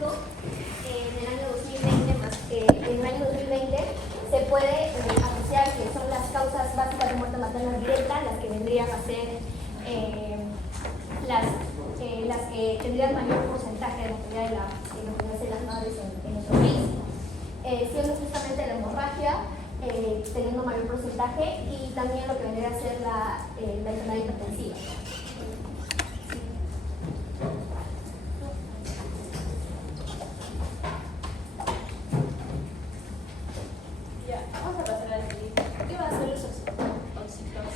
neurológico en el año 2020 se puede asociar que son las causas básicas de muerte materna directa, las que vendrían a ser las que tendrían mayor porcentaje de mortalidad de lo que hacen las madres en nuestro país, siendo justamente la hemorragia teniendo mayor porcentaje, y también lo que vendría a ser la enfermedad hipertensiva. Vamos a pasar a definir qué va a ser los oxitóxicos.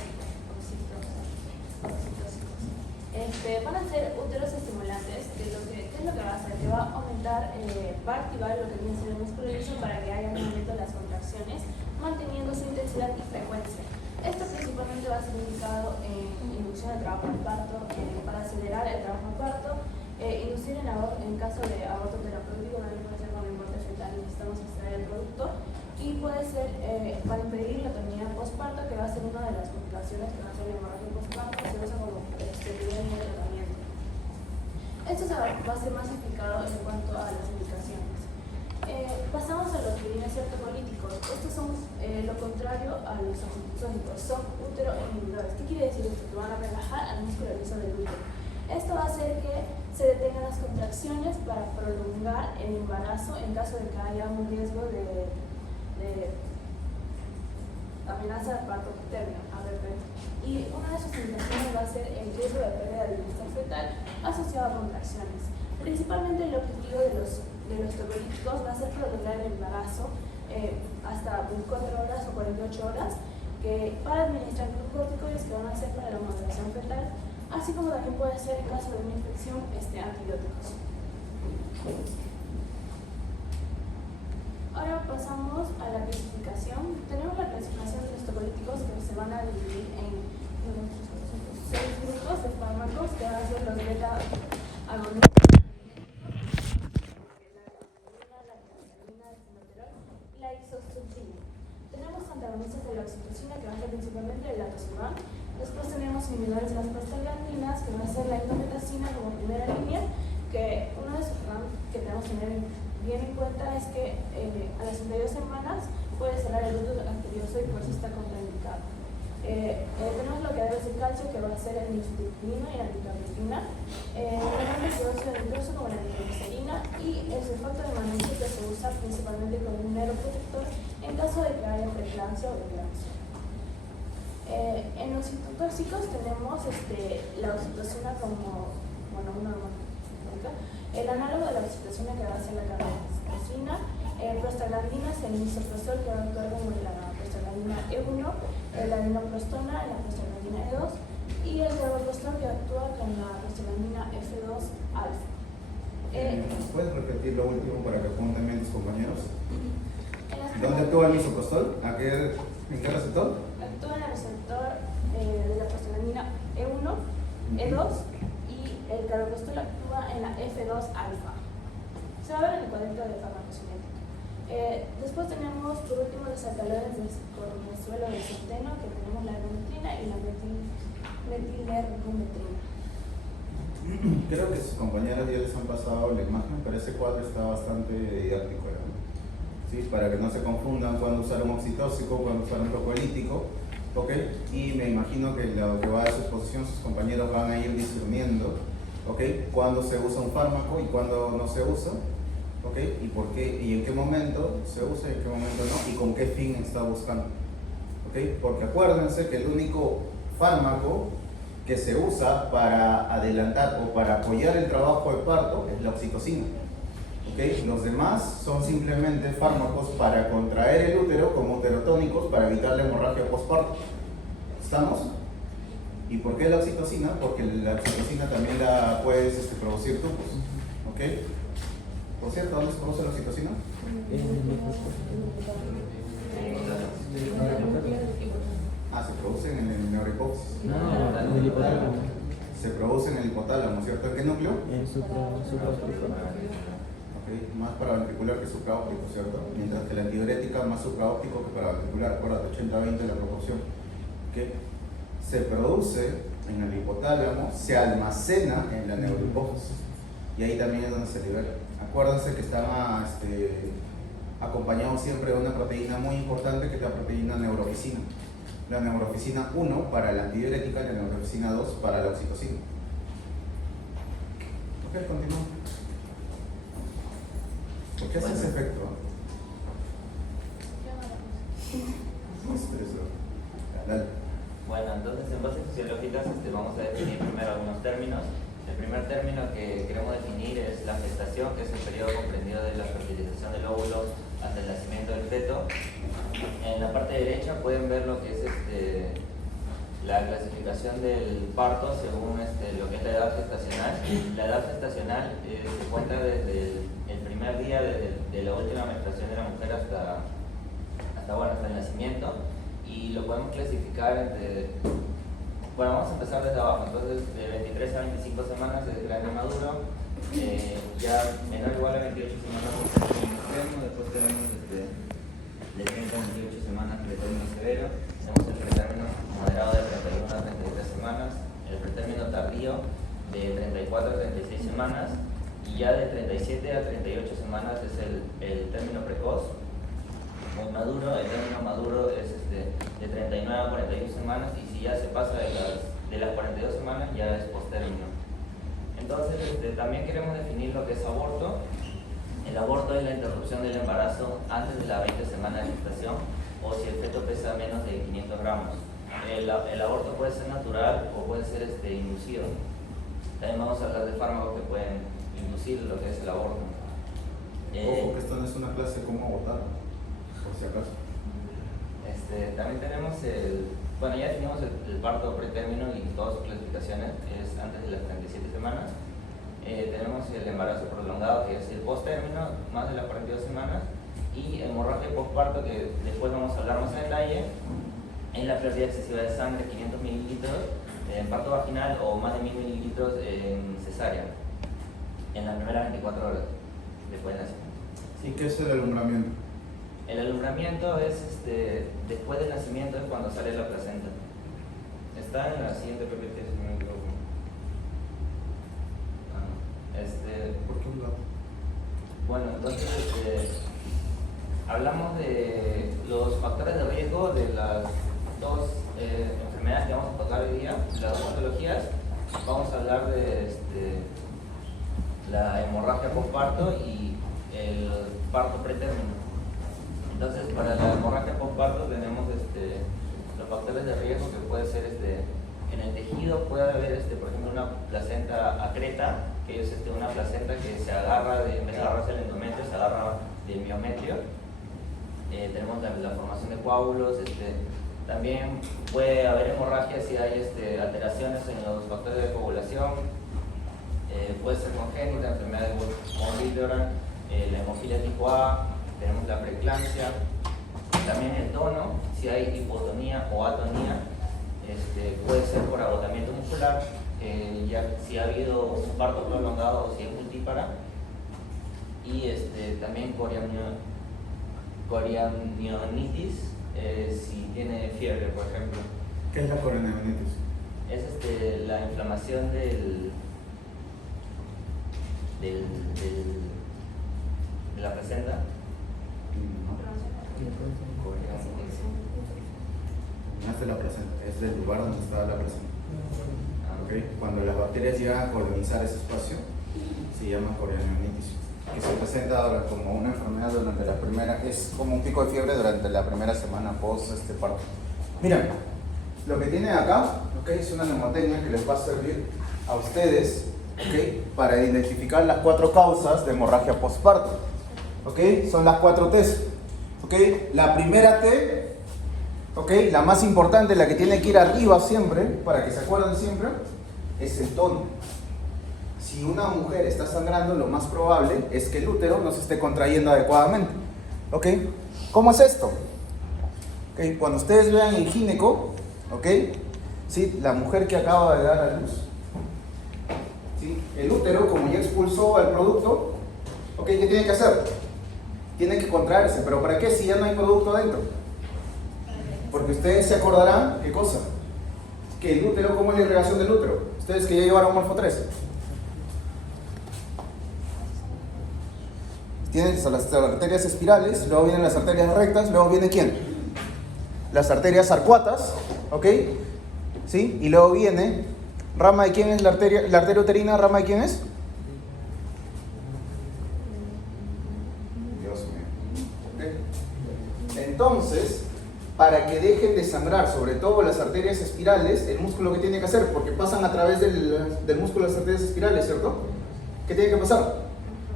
Van a ser úteros estimulantes, ¿qué es lo que va a hacer? Que va a aumentar, va a activar lo que viene a ser el músculo liso para que haya un aumento de las contracciones, manteniendo su intensidad y frecuencia. Esto principalmente va a ser indicado en inducción del trabajo al parto, para acelerar el trabajo al parto, inducir en caso de aborto terapéutico, no puede ser con el corte fetal, necesitamos extraer el producto, y puede ser para impedir la terminal postparto, que va a ser una de las complicaciones que va a ser la hemorragia postparto, se usa como esterilidad de tratamiento. Esto va a ser masificado en cuanto a las indicaciones. Pasamos a los que vienen a ser topolíticos. Estos son lo contrario a los oxitóxicos, son útero inhibidores. ¿Qué quiere decir esto? Que van a relajar al músculo liso del útero. Esto va a hacer que se detengan las contracciones para prolongar el embarazo en caso de que haya un riesgo de amenaza de parto término, APP. Y una de sus indicaciones va a ser el riesgo de pérdida de bienestar fetal asociado a contracciones. Principalmente el objetivo de los topolíticos va a ser prolongar el embarazo hasta 24 horas o 48 horas, que para administrar glucócorticoides que van a ser para la moderación fetal, así como también puede ser en caso de una infección antibióticos. Ahora pasamos a la clasificación. Tenemos la clasificación de los topolíticos que se van a dividir en 6 grupos de fármacos, que van a ser los beta agonistas, y la isostructina. Tenemos antagonistas de la oxitocina, que va a ser principalmente el latozumab. Después tenemos inhibidores de las prostaglandinas, que va a ser la indometacina como primera línea, que uno de sus programas que tenemos que tener bien en cuenta es que a las 32 semanas puede cerrar el útero anterioso y por eso está contraindicado. Tenemos lo que debe ser calcio, que va a ser el nifedipino y la nitroglicerina. Tenemos el dióxido de nitroso como la nitroglicerina, y el sulfato de magnesio, que se usa principalmente como un neuroprotector en caso de que haya preeclampsia o eclampsia. En los citotóxicos tenemos la oxitocina como el análogo de la oxitocina, que va a ser la carbamazepina, prostaglandinas, el misoprostol, que va a actuar como la prostaglandina E1, la dinoprostona, la prostaglandina E2, y el carboprostol, que actúa con la prostaglandina F2 alfa. ¿Puedes repetir lo último para que apunten bien tus compañeros? ¿Dónde actúa el misoprostol? ¿En qué receptor? Actúa en el receptor de la prostaglandina E1, E2, y el carboprostol actúa en la F2 alfa. Se va a ver en el cuadrito de farmacocinética. Después tenemos, por último, los alcaloides del cornezuelo del centeno, que tenemos la ergometrina y la metilmergometrina. Creo que sus compañeras ya les han pasado la imagen, pero ese cuadro está bastante didáctico, ¿no? ¿Sí? Para que no se confundan cuando usar un oxitóxico, cuando usar un topolítico, ¿ok? Y me imagino que lo que va a su exposición, sus compañeros van a ir discerniendo, ¿ok? Cuándo se usa un fármaco y cuándo no se usa, ¿ok? Y por qué, y en qué momento se usa y en qué momento no, y con qué fin está buscando, ¿ok? Porque acuérdense que el único fármaco que se usa para adelantar o para apoyar el trabajo de parto es la oxitocina, ¿ok? Los demás son simplemente fármacos para contraer el útero como uterotónicos para evitar la hemorragia postparto. ¿Estamos? ¿Y por qué la oxitocina? Porque la oxitocina también la puedes producir tú, ¿ok? Por cierto, ¿dónde se produce la oxitocina? Se produce en el neurohipófisis. En el hipotálamo. Se produce en el hipotálamo, ¿cierto? ¿En qué núcleo? En supraóptico. Okay. Más paraventricular que supraóptico, ¿cierto? Mientras que la antidiurética más supraóptico que paraventricular. Acuérdate, 80-20 la proporción. ¿Okay? Se produce en el hipotálamo, se almacena en la neurohipófisis. Y ahí también es donde se libera. Acuérdense que están acompañados siempre de una proteína muy importante, que es la proteína neuroficina. La neuroficina 1 para la antidiurética y la neuroficina 2 para la oxitocina. Ok, continuamos. ¿Por qué hace ese efecto? Dale. Bueno, entonces en bases fisiológicas vamos a definir primero algunos términos. El primer término que queremos definir es la gestación, que es el periodo comprendido de la fertilización del óvulo hasta el nacimiento del feto. En la parte derecha pueden ver lo que es la clasificación del parto según lo que es la edad gestacional. La edad gestacional se cuenta desde el primer día, de la última menstruación de la mujer hasta el nacimiento, y lo podemos clasificar entre... Bueno, vamos a empezar desde abajo. Entonces, de 23 a 25 semanas es grande maduro, ya menor o igual a 28 semanas extremo, después tenemos de 30 a 28 semanas pretérmino severo, tenemos el pretérmino moderado de 31 a 33 semanas, el pretérmino tardío de 34 a 36 semanas, y ya de 37 a 38 semanas es el término precoz. Muy maduro, el término maduro es de 39 a 41 semanas, y si ya se pasa de las 42 semanas ya es postérmino. Entonces también queremos definir lo que es aborto. El aborto es la interrupción del embarazo antes de la 20 semana de gestación, o si el feto pesa menos de 500 gramos. El aborto puede ser natural o puede ser inducido. También vamos a hablar de fármacos que pueden inducir lo que es el aborto. Ojo, que esto no es una clase de cómo abortar, por si acaso. También tenemos bueno, ya definimos el parto pretérmino y todas sus clasificaciones, es antes de las 37 semanas. Tenemos el embarazo prolongado, que es el posttérmino, más de las 42 semanas, y hemorragia postparto, que después vamos a hablar más en detalle, en la pérdida excesiva de sangre, 500 mililitros en parto vaginal o más de 1000 mililitros en cesárea, en las primeras 24 horas después del nacimiento. ¿Y qué es el alumbramiento? El alumbramiento es después del nacimiento, es cuando sale la placenta. Está en la siguiente PPT, si no me equivoco. ¿Por qué un gato? Bueno, entonces hablamos de los factores de riesgo de las dos enfermedades que vamos a tocar hoy día, las dos patologías. Vamos a hablar de la hemorragia postparto y el parto pretérmino. Entonces, para la hemorragia postparto tenemos los factores de riesgo, que puede ser en el tejido, puede haber por ejemplo una placenta acreta, que es una placenta que se agarra, en vez de agarrarse el endometrio, se agarra del miometrio. Tenemos la formación de coágulos. También puede haber hemorragia si hay alteraciones en los factores de coagulación. Puede ser congénita, enfermedad de von Willebrand, la hemofilia tipo A. Tenemos la preeclampsia, también el tono, si hay hipotonía o atonía, puede ser por agotamiento muscular, ya si ha habido un parto prolongado o si es multípara, y también coriamnionitis, si tiene fiebre, por ejemplo. ¿Qué es la coriamnionitis? Es la inflamación de la placenta. No es de la placenta, es del lugar donde está la placenta. ¿Okay? Cuando las bacterias llegan a colonizar ese espacio, se llama coriamnionitis, que se presenta como una enfermedad durante la primera, es como un pico de fiebre durante la primera semana post parto. Miren, lo que tienen acá, ¿okay? Es una mnemotecnia que les va a servir a ustedes, ¿okay? Para identificar las 4 causas de hemorragia postparto. ¿Okay? Son las 4 T's. ¿Okay? La primera T, ¿okay? La más importante, la que tiene que ir arriba siempre, para que se acuerden siempre, es el tono. Si una mujer está sangrando, lo más probable es que el útero no se esté contrayendo adecuadamente. ¿Okay? ¿Cómo es esto? ¿Okay? Cuando ustedes vean el gineco, ¿okay? ¿Sí? La mujer que acaba de dar a luz, ¿sí? El útero, como ya expulsó al producto, ¿okay? ¿Qué tiene que hacer? Tiene que contraerse. ¿Pero para qué si ya no hay producto adentro? Porque ustedes se acordarán, ¿qué cosa? Que el útero, ¿cómo es la irrigación del útero? Ustedes que ya llevaron Morfo 3. Tienes las arterias espirales, luego vienen las arterias rectas, luego viene ¿quién? Las arterias arcuatas, ¿ok? ¿Sí? Y luego viene, ¿rama de quién es la arteria uterina? ¿Rama de quién es? Dios mío. ¿Ok? Entonces, para que dejen de sangrar, sobre todo las arterias espirales, el músculo que tiene que hacer, porque pasan a través del músculo las arterias espirales, ¿cierto? ¿Qué tiene que pasar?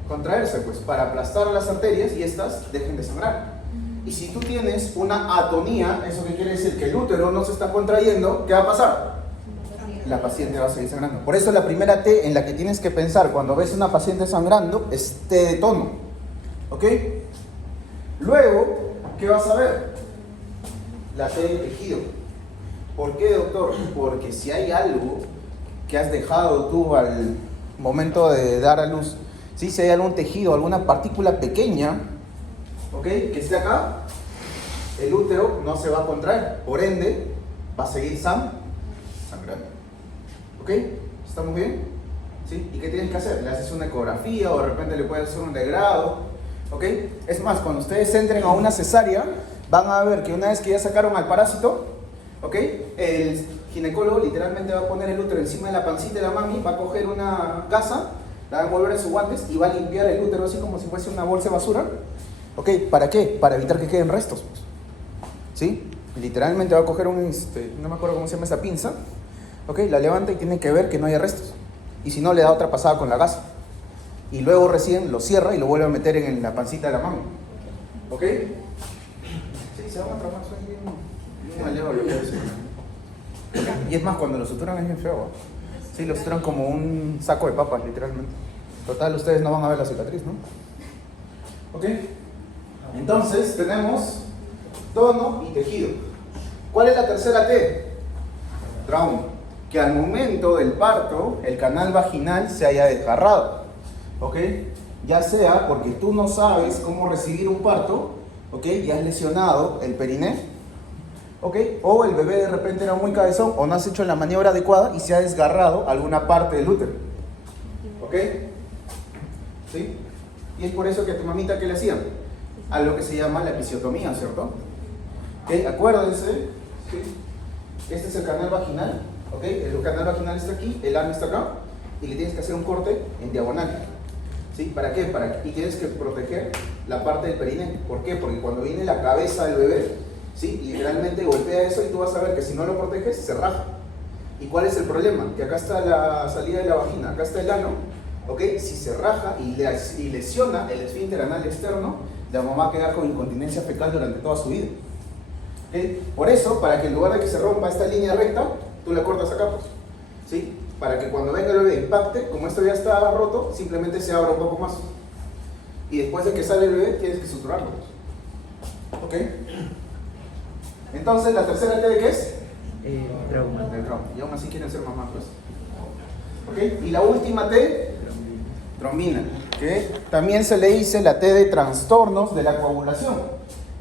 Contraerse, pues, para aplastar las arterias y estas dejen de sangrar. Y si tú tienes una atonía, ¿eso qué quiere decir? Que el útero no se está contrayendo, ¿qué va a pasar? La paciente va a seguir sangrando. Por eso la primera T en la que tienes que pensar cuando ves a una paciente sangrando es T de tono. ¿Ok? Luego, ¿qué vas a ver? La T de tejido. ¿Por qué, doctor? Porque si hay algo que has dejado tú al momento de dar a luz, ¿sí? Si hay algún tejido, alguna partícula pequeña, ¿ok? Que esté acá, el útero no se va a contraer, por ende va a seguir sangrando. ¿Ok? ¿Estamos bien? ¿Sí? ¿Y qué tienes que hacer? Le haces una ecografía o de repente le puedes hacer un degrado. ¿Ok? Es más, cuando ustedes entren a una cesárea, van a ver que una vez que ya sacaron al parásito, ¿ok? El ginecólogo literalmente va a poner el útero encima de la pancita de la mami, va a coger una gasa, la va a envolver en sus guantes y va a limpiar el útero así como si fuese una bolsa de basura. ¿Ok? ¿Para qué? Para evitar que queden restos. Pues. ¿Sí? Literalmente va a coger no me acuerdo cómo se llama esa pinza. ¿Ok? La levanta y tiene que ver que no haya restos. Y si no, le da otra pasada con la gasa. Y luego recién lo cierra y lo vuelve a meter en la pancita de la mami. ¿Ok? Sí, se van a trabajar, soy bien maleado lo que decir. Y es más, cuando lo suturan es bien feo. ¿Eh? Sí, lo suturan como un saco de papas, literalmente. Total, ustedes no van a ver la cicatriz, ¿no? ¿Ok? Entonces, tenemos tono y tejido. ¿Cuál es la tercera T? Trauma. Que al momento del parto, el canal vaginal se haya desgarrado. ¿Ok? Ya sea porque tú no sabes cómo recibir un parto, ¿ok? Y has lesionado el periné, ¿ok? O el bebé de repente era muy cabezón o no has hecho la maniobra adecuada y se ha desgarrado alguna parte del útero. ¿Ok? ¿Sí? Y es por eso que a tu mamita, ¿qué le hacían? A lo que se llama la episiotomía, ¿cierto? ¿Ok? Acuérdense, ¿sí? Este es el canal vaginal, ¿ok? El canal vaginal está aquí, el ano está acá, y le tienes que hacer un corte en diagonal. ¿Sí? ¿Para qué? Y tienes que proteger la parte del periné. ¿Por qué? Porque cuando viene la cabeza del bebé, ¿sí? Literalmente golpea eso y tú vas a ver que si no lo proteges, se raja. ¿Y cuál es el problema? Que acá está la salida de la vagina, acá está el ano, ¿ok? Si se raja y lesiona el esfínter anal externo, la mamá va a quedar con incontinencia fecal durante toda su vida. ¿Okay? Por eso, para que en lugar de que se rompa esta línea recta, tú la cortas acá, pues. ¿Sí? Para que cuando venga el bebé impacte, como esto ya está roto, simplemente se abra un poco más. Y después de que sale el bebé, tienes que suturarlo. ¿Ok? Entonces, ¿la tercera T de qué es? Trauma. El trauma. Y aún así quieren ser mamás, pues. ¿Ok? Y la última T, trombina. Que también se le dice la T de trastornos de la coagulación.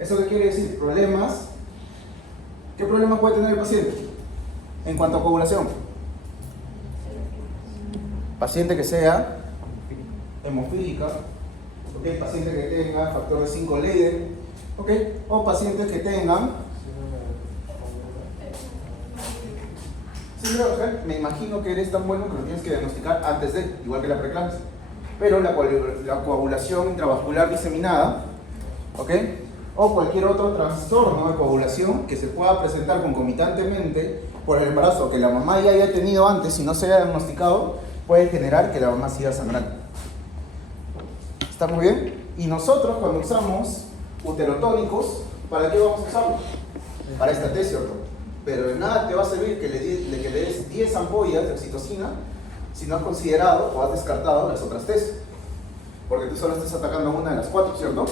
¿Eso qué quiere decir? Problemas. ¿Qué problemas puede tener el paciente en cuanto a coagulación? Paciente que sea hemofílica, ¿okay? Paciente que tenga factor de 5 Leiden, ¿okay? O pacientes que tengan... Sí, ¿okay? Me imagino que eres tan bueno que lo tienes que diagnosticar antes de, igual que la preeclampsia. Pero la coagulación intravascular diseminada, ¿okay? O cualquier otro trastorno de coagulación que se pueda presentar concomitantemente por el embarazo que la mamá ya haya tenido antes y no se haya diagnosticado, puede generar que la mamá siga sangrando. ¿Está muy bien? Y nosotros cuando usamos uterotónicos, ¿para qué vamos a usarlo? Para esta T, ¿cierto? Pero de nada te va a servir que le des 10 ampollas de oxitocina si no has considerado o has descartado las otras T's. Porque tú solo estás atacando una de las 4, ¿cierto?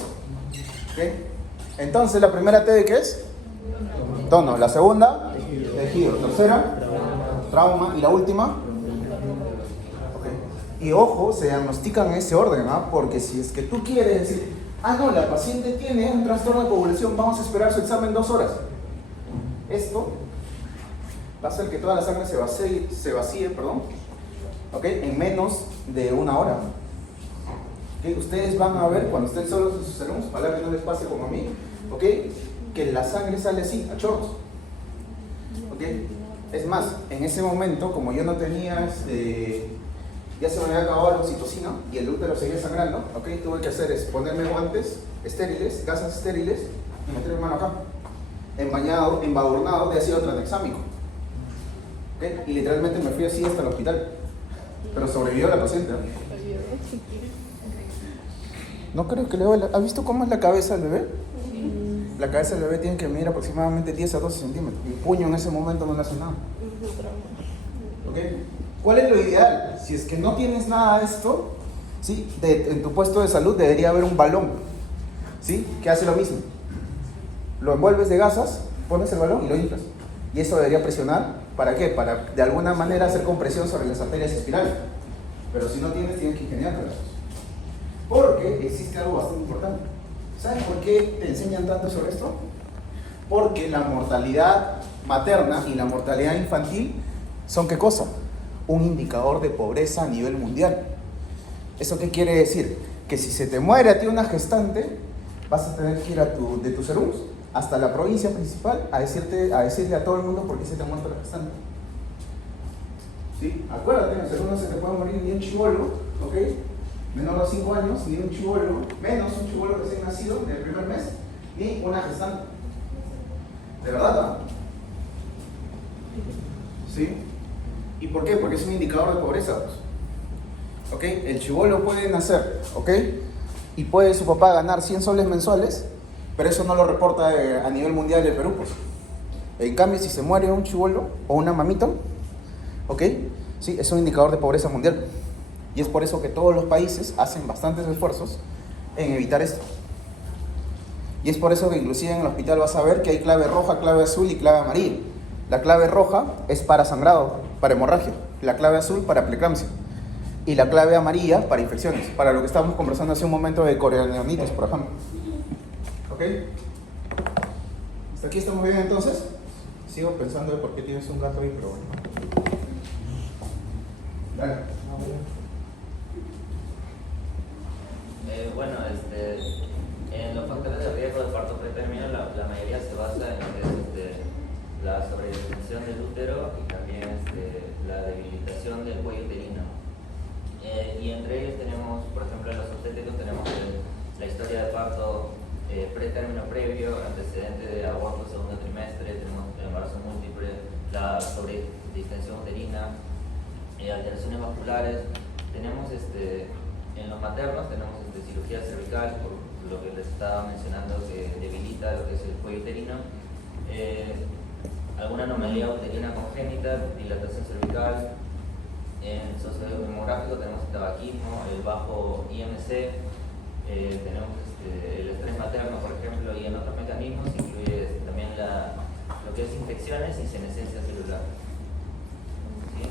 ¿Okay? Entonces, ¿la primera T de qué es? Tono. La segunda, tejido. Tercera, trauma. Y la última, y ojo, se diagnostican en ese orden, ¿ah? Porque si es que tú quieres decir, no, la paciente tiene un trastorno de coagulación, vamos a esperar su examen 2 horas. Esto va a hacer que toda la sangre se vacíe, ¿ok? En menos de 1 hora. ¿Ok? ¿Ok? Ustedes van a ver cuando estén solos en sus serums, para que no les pase como a mí, ¿ok? Que la sangre sale así, a chorros. ¿Ok? Es más, en ese momento, como yo no tenía, ya se me había acabado la oxitocina y el útero seguía sangrando, ¿ok? Tuve que hacer es ponerme guantes estériles, gasas estériles, y meter mi mano acá, embañado, embadurnado de ácido tranexámico. ¿Ok? Y literalmente me fui así hasta el hospital. Pero sobrevivió la paciente. No creo que le duele. ¿Has visto cómo es la cabeza del bebé? La cabeza del bebé tiene que medir aproximadamente 10 a 12 centímetros. Mi puño en ese momento no le hace nada. ¿Ok? ¿Cuál es lo ideal? Si es que no tienes nada de esto, ¿sí? En tu puesto de salud debería haber un balón, ¿sí? Que hace lo mismo. Lo envuelves de gasas, pones el balón y lo inflas. Y eso debería presionar, ¿para qué? Para de alguna manera hacer compresión sobre las arterias espirales. Pero si no tienes, tienes que ingeniártelas. Porque existe algo bastante importante. ¿Sabes por qué te enseñan tanto sobre esto? Porque la mortalidad materna y la mortalidad infantil son ¿qué cosa? Un indicador de pobreza a nivel mundial. ¿Eso qué quiere decir? Que si se te muere a ti una gestante, vas a tener que ir de tus serums hasta la provincia principal a decirle a todo el mundo por qué se te ha muerto la gestante. ¿Sí? Acuérdate, en el serum no se te puede morir ni un chibolo, ¿ok? Menor de 5 años, ni un chibolo, menos un chibolo recién nacido en el primer mes, ni una gestante. ¿De verdad? ¿No? ¿Sí? ¿Y por qué? Porque es un indicador de pobreza. ¿Ok? El chibolo puede nacer, ¿ok? Y puede su papá ganar 100 soles mensuales, pero eso no lo reporta a nivel mundial del Perú, pues. En cambio, si se muere un chibolo o una mamita, ¿ok? Sí, es un indicador de pobreza mundial. Y es por eso que todos los países hacen bastantes esfuerzos en evitar esto. Y es por eso que inclusive en el hospital vas a ver que hay clave roja, clave azul y clave amarilla. La clave roja es para sangrado, para hemorragia. La clave azul para preeclampsia. Y la clave amarilla para infecciones. Para lo que estábamos conversando hace un momento de corionitis, por ejemplo. ¿Ok? ¿Hasta aquí estamos bien entonces? Sigo pensando de por qué tienes un gato ahí, pero bueno. Dale. Bueno, en los factores de riesgo de parto pretérmino la mayoría se basa en lo que es la sobredistensión del útero y también la debilitación del cuello uterino. Y entre ellos tenemos, por ejemplo, en los obstétricos tenemos la historia de parto pretérmino previo, antecedente de aborto segundo trimestre, tenemos embarazo múltiple, la sobredistensión uterina, alteraciones vasculares, tenemos en los maternos tenemos cirugía cervical, por lo que les estaba mencionando, que debilita lo que es el cuello uterino, alguna anomalía uterina congénita, dilatación cervical. En sociodemográfico tenemos el tabaquismo, el bajo IMC, tenemos el estrés materno, por ejemplo, y en otros mecanismos incluye también lo que es infecciones y senescencia celular. ¿Sí?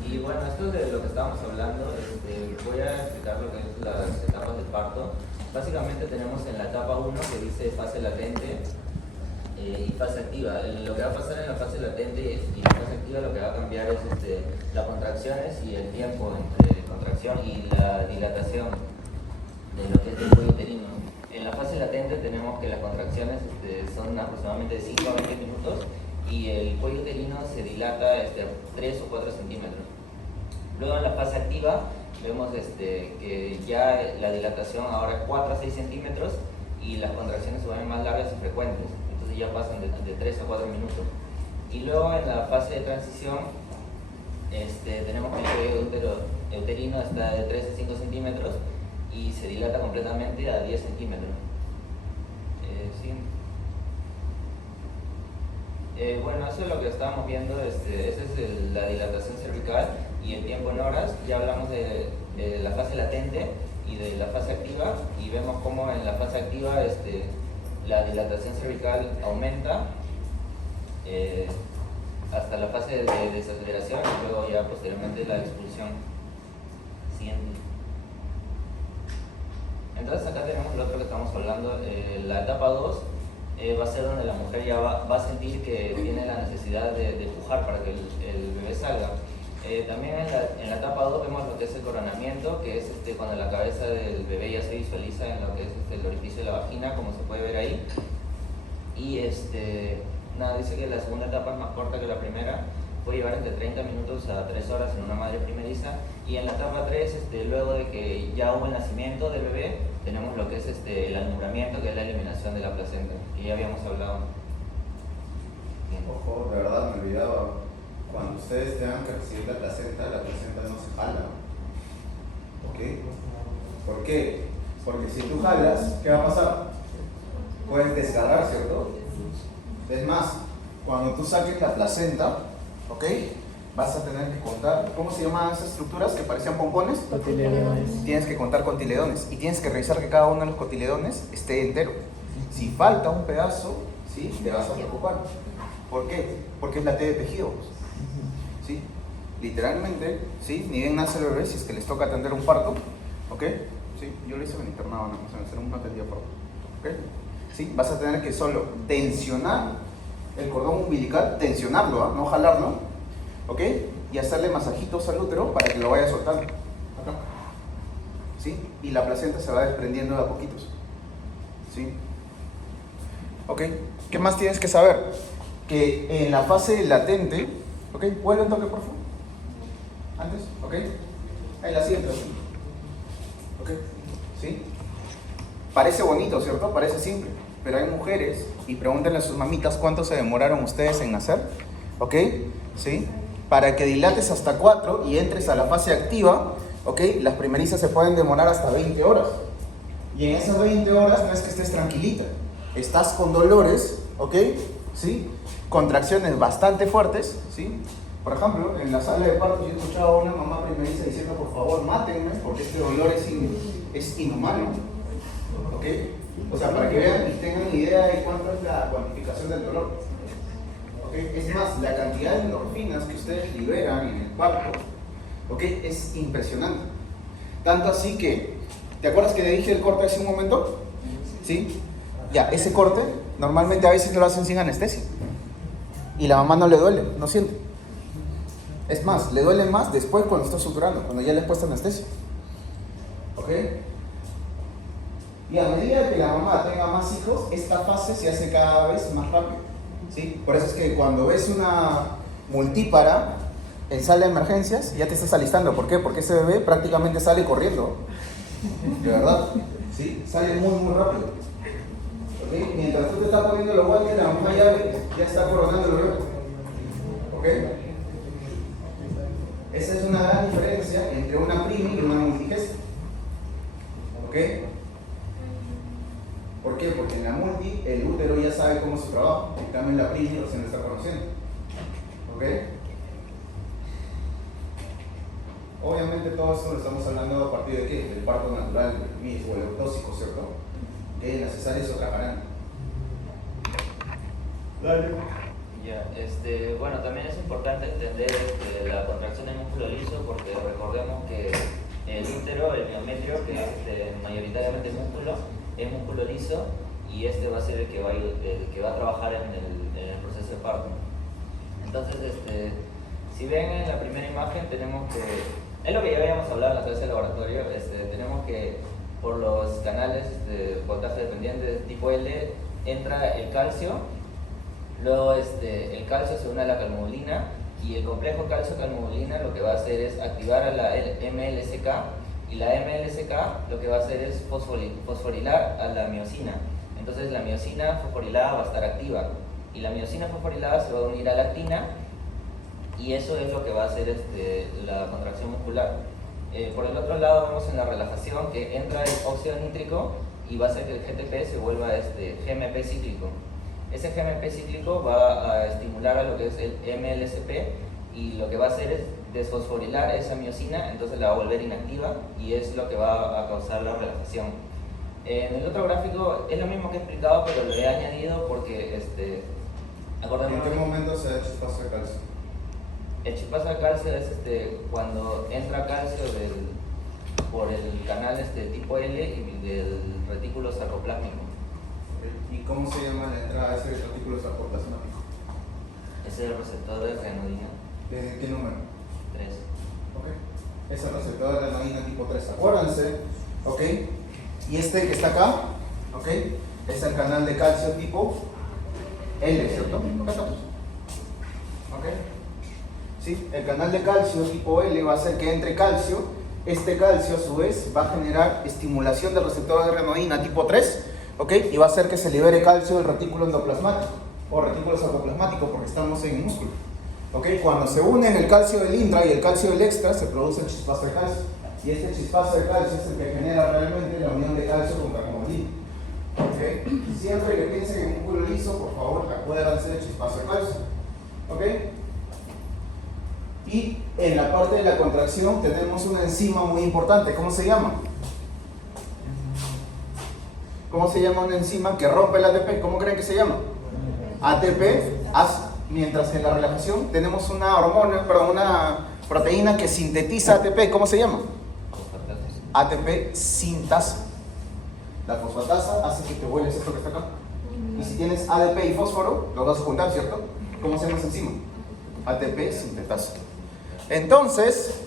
Y bueno, esto es de lo que estábamos hablando. Voy a explicar lo que es las etapas del parto. Básicamente tenemos en la etapa 1 que dice fase latente y fase activa. Lo que va a pasar en la fase latente y la fase activa, lo que va a cambiar es las contracciones y el tiempo entre contracción y la dilatación de lo que es el cuello uterino. En la fase latente tenemos que las contracciones son aproximadamente de 5 a 20 minutos y el cuello uterino se dilata 3 o 4 centímetros. Luego en la fase activa vemos que ya la dilatación ahora es 4 a 6 centímetros y las contracciones se vuelven más largas y frecuentes, entonces ya pasan de 3 a 4 minutos. Y luego en la fase de transición tenemos que el cuello uterino está de 3 a 5 centímetros y se dilata completamente a 10 centímetros. ¿Sí? Bueno, eso es lo que estábamos viendo, esa es la dilatación cervical y el tiempo en horas. Ya hablamos de la fase latente y de la fase activa y vemos cómo en la fase activa la dilatación cervical aumenta hasta la fase de desaceleración y luego ya posteriormente la expulsión. Siguiente. Entonces acá tenemos lo otro que estamos hablando, la etapa 2 va a ser donde la mujer ya va a sentir que tiene la necesidad de pujar para que el bebé salga. También en la etapa 2 vemos lo que es el coronamiento, que es cuando la cabeza del bebé ya se visualiza en lo que es el orificio de la vagina, como se puede ver ahí. Y nada, dice que la segunda etapa es más corta que la primera, puede llevar entre 30 minutos a 3 horas en una madre primeriza. Y en la etapa 3, luego de que ya hubo el nacimiento del bebé, tenemos lo que es el alumbramiento, que es la eliminación de la placenta, que ya habíamos hablado. Bien. Ojo, de verdad me olvidaba. Cuando ustedes tengan que recibir la placenta no se jala. ¿Ok? ¿Por qué? Porque si tú jalas, ¿qué va a pasar? Puedes desgarrar, ¿cierto? Es más, cuando tú saques la placenta, ¿ok? Vas a tener que contar, ¿cómo se llaman esas estructuras que parecían pompones? Cotiledones. Tienes que contar cotiledones y tienes que revisar que cada uno de los cotiledones esté entero. Si falta un pedazo, ¿sí? Te vas a preocupar. ¿Por qué? Porque es la T de tejido. ¿Sí? Literalmente, ¿sí? Ni bien nace el bebé, si es que les toca atender un parto, ¿ok? ¿Sí? Yo lo hice en el internado, no sé, no atendía parto, ¿ok? ¿Sí? Vas a tener que solo tensionar el cordón umbilical, tensionarlo, ¿eh? No jalarlo, ¿ok? Y hacerle masajitos al útero para que lo vaya soltando. Acá. ¿Sí? Y la placenta se va desprendiendo de a poquitos. ¿Sí? ¿Ok? ¿Qué más tienes que saber? Que en la fase latente, ¿ok? Vuelve un toque, por favor. Antes, ¿ok? Ahí la siento. ¿Ok? ¿Sí? Parece bonito, ¿cierto? Parece simple. Pero hay mujeres, y pregúntenle a sus mamitas cuánto se demoraron ustedes en nacer, ¿ok? ¿Sí? Para que dilates hasta 4 y entres a la fase activa, ¿ok? Las primerizas se pueden demorar hasta 20 horas. Y en esas 20 horas no es que estés tranquilita. Estás con dolores, ¿ok? ¿Sí? Contracciones bastante fuertes, ¿sí? Por ejemplo, en la sala de parto yo he escuchado a una mamá primeriza diciendo, por favor, mátenme, porque este dolor es inhumano, ¿ok? O sea, para que vean y tengan idea de cuánto es la cuantificación del dolor. ¿Okay? Es más, la cantidad de endorfinas que ustedes liberan en el parto, ¿okay? Es impresionante. Tanto así que, ¿te acuerdas que le dije el corte hace un momento? ¿Sí? Ya, ese corte normalmente a veces lo hacen sin anestesia. Y la mamá no le duele, no siente. Es más, le duele más después cuando está suturando, cuando ya le has puesto anestesia. ¿Ok? Y a medida que la mamá tenga más hijos, esta fase se hace cada vez más rápido. ¿Sí? Por eso es que cuando ves una multípara en sala de emergencias, ya te estás alistando. ¿Por qué? Porque ese bebé prácticamente sale corriendo. De verdad. ¿Sí? Sale muy, muy rápido. ¿Ok? Mientras tú te estás poniendo los guantes, la mamá ya está coronando el bebé. ¿Ok? Esa es una gran diferencia entre una primi y una multigesta. ¿Ok? ¿Por qué? Porque en la multi el útero ya sabe cómo se trabaja, en cambio en la primi recién lo está conociendo. ¿Ok? Obviamente todo esto lo estamos hablando a partir de ¿qué? Del parto natural, o el autóxico, ¿cierto? Que la cesárea es otra parada. Dale. Ya, bueno, también es importante entender la contracción del músculo liso, porque recordemos que el útero, el miometrio, que es mayoritariamente músculo, es músculo liso, y va a ser el que va a trabajar en el proceso de parto. Entonces, si ven en la primera imagen, tenemos que, es lo que ya habíamos hablado en la clase de laboratorio, tenemos que por los canales de voltaje dependiente de tipo L entra el calcio. Luego el calcio se une a la calmodulina, y el complejo calcio-calmodulina lo que va a hacer es activar a la MLSK, y la MLSK lo que va a hacer es fosforilar a la miosina. Entonces la miosina fosforilada va a estar activa, y la miosina fosforilada se va a unir a la actina, y eso es lo que va a hacer la contracción muscular. Por el otro lado vemos en la relajación que entra el óxido nítrico y va a hacer que el GTP se vuelva GMP cíclico. Ese GMP cíclico va a estimular a lo que es el MLSP, y lo que va a hacer es desfosforilar esa miosina, entonces la va a volver inactiva, y es lo que va a causar la relajación. En el otro gráfico es lo mismo que he explicado, pero lo he añadido porque ¿En qué momento se ha hecho espacio de calcio? El chispazo de calcio es cuando entra calcio por el canal tipo L y del retículo sarcoplásmico. ¿Y cómo se llama la entrada a ese retículo sarcoplasmático? Ese es el receptor de renodina. ¿De qué número? 3. Ok. Es el receptor de adrenalina tipo 3, acuérdense. Ok. Y este que está acá, ok, es el canal de calcio tipo L, ¿cierto? Acá estamos. Ok. ¿Sí? El canal de calcio tipo L va a hacer que entre calcio. Este calcio a su vez va a generar estimulación del receptor de adrenalina tipo 3, ¿ok? Y va a hacer que se libere calcio del retículo endoplasmático o retículo sarcoplasmático porque estamos en el músculo. ¿Ok? Cuando se unen el calcio del intra y el calcio del extra se produce el chispazo de calcio. Y este chispazo de calcio es el que genera realmente la unión de calcio con carbomalina. ¿Ok? Siempre que piensen en un músculo liso, por favor, acuérdense del chispazo de calcio. ¿Ok? Y en la parte de la contracción tenemos una enzima muy importante. ¿Cómo se llama? ¿Cómo se llama una enzima que rompe el ATP? ¿Cómo creen que se llama? ATP. Mientras en la relajación tenemos una hormona, perdón, una proteína que sintetiza ATP. ¿Cómo se llama? ATP sintasa. La fosfatasa hace que te vuelves esto que está acá. Y si tienes ADP y fósforo, los vas a juntar, ¿cierto? ¿Cómo se llama esa enzima? ATP sintetasa. Entonces,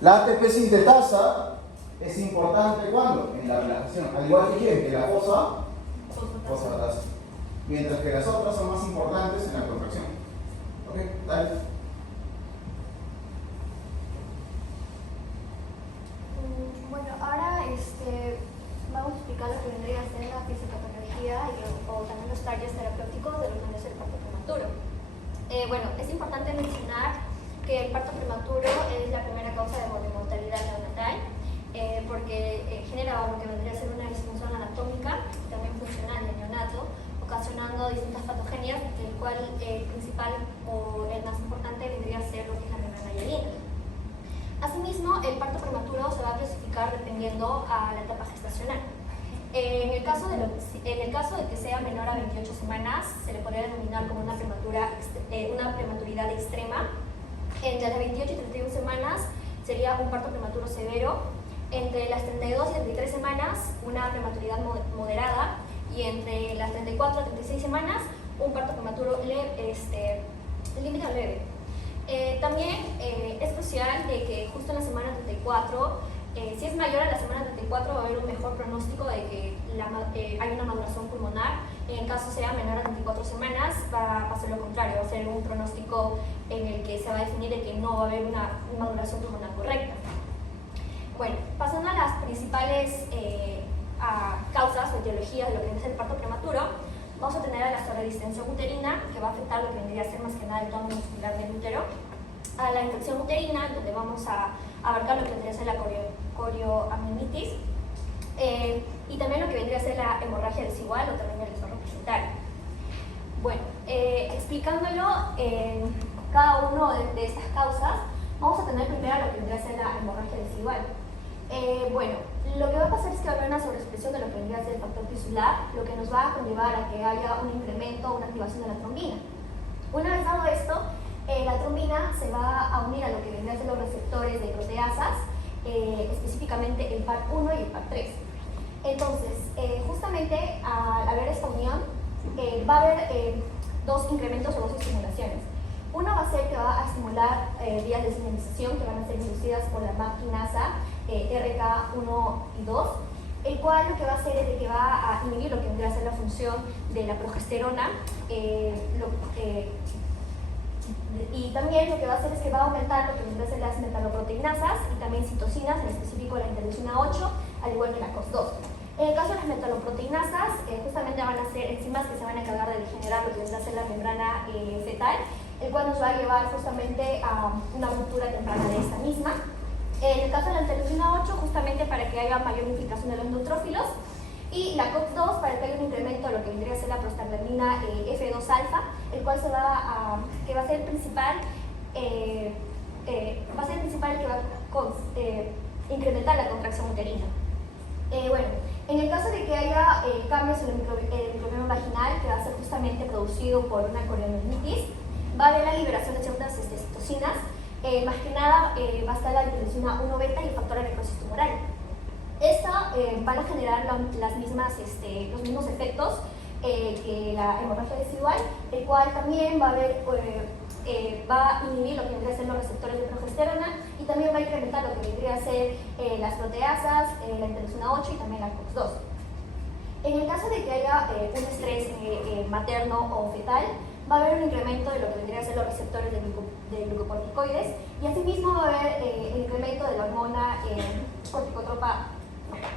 la ATP sintetasa es importante ¿cuándo? En la relajación. Al igual que la fosfatasa. Mientras que las otras son más importantes en la contracción. ¿Ok? Dale. Bueno, ahora vamos a explicar lo que vendría a ser la fisiopatología o también los talleres terapéuticos de lo que vendría a ser el parto prematuro. Bueno, es importante mencionar que el parto prematuro es la primera causa de mortalidad neonatal porque genera lo que vendría a ser una disfunción anatómica y también funcional del neonato, ocasionando distintas patogenias, del cual el principal o el más importante vendría a ser lo que es la membrana hialina. Asimismo, el parto prematuro se va a clasificar dependiendo a la etapa gestacional. En el caso de que sea menor a 28 semanas, se le podría denominar como una prematuridad extrema. Entre las 28 y 31 semanas sería un parto prematuro severo. Entre las 32 y 33 semanas, una prematuridad moderada. Y entre las 34 a 36 semanas, un parto prematuro límite leve. También es crucial de que justo en la semana 34, si es mayor a la semana 34, va a haber un mejor pronóstico de que hay una maduración pulmonar. En caso sea menor a 24 semanas, va a ser lo contrario, va a ser un pronóstico en el que se va a definir de que no va a haber una maduración pulmonar correcta. Bueno, pasando a las principales causas o etiologías de lo que es el parto prematuro, vamos a tener a la sobredistensión uterina, que va a afectar lo que vendría a ser más que nada el tono muscular del útero, a la infección uterina, donde vamos a abarcar lo que vendría a ser la corioamnionitis, y también lo que vendría a ser la hemorragia desigual o también el desorden placentario. Bueno, explicándolo cada una de estas causas, vamos a tener primero lo que vendría a ser la hemorragia desigual. Bueno, lo que va a pasar es que va a haber una sobreexpresión de lo que vendría a ser el factor tisular, lo que nos va a conllevar a que haya un incremento o una activación de la trombina. Una vez dado esto, la trombina se va a unir a lo que vendría a ser los receptores de proteasas, específicamente el PAR1 y el PAR3. Entonces, justamente al haber esta unión, va a haber dos incrementos o dos estimulaciones. Uno va a ser que va a estimular vías de señalización que van a ser inducidas por la MAP-kinasa RK1 y 2, el cual lo que va a hacer es de que va a inhibir lo que vendría a ser la función de la progesterona, y también lo que va a hacer es que va a aumentar lo que vendría a ser las metaloproteinasas y también citocinas, en específico la interleucina 8, al igual que la COX-2. En el caso de las metaloproteinasas, justamente van a ser enzimas que se van a encargar de generar lo que vendrá a ser la membrana fetal, el cual nos va a llevar justamente a una ruptura temprana de esta misma. En el caso de la interleucina 8, justamente para que haya mayor infiltración de los neutrófilos, y la COX-2 para que haya un incremento de lo que vendría a ser la prostaglandina F2 alfa, el cual que va a ser el principal, el que va a incrementar la contracción uterina. Bueno, en el caso de que haya cambios en el microbioma vaginal, que va a ser justamente producido por una corioamnionitis, va a haber la liberación de ciertas citocinas, más que nada va a estar la interleucina 1 beta y el factor de necrosis tumoral. Esta van a generar los mismos efectos que la hemorragia desigual, el cual también va a haber va a inhibir lo que vendría a ser los receptores de progesterona y también va a incrementar lo que vendría a ser las proteasas, la interleucina 8 y también la COX-2. En el caso de que haya un estrés materno o fetal, va a haber un incremento de lo que vendría a ser los receptores de glucocorticoides y asimismo va a haber el incremento de la hormona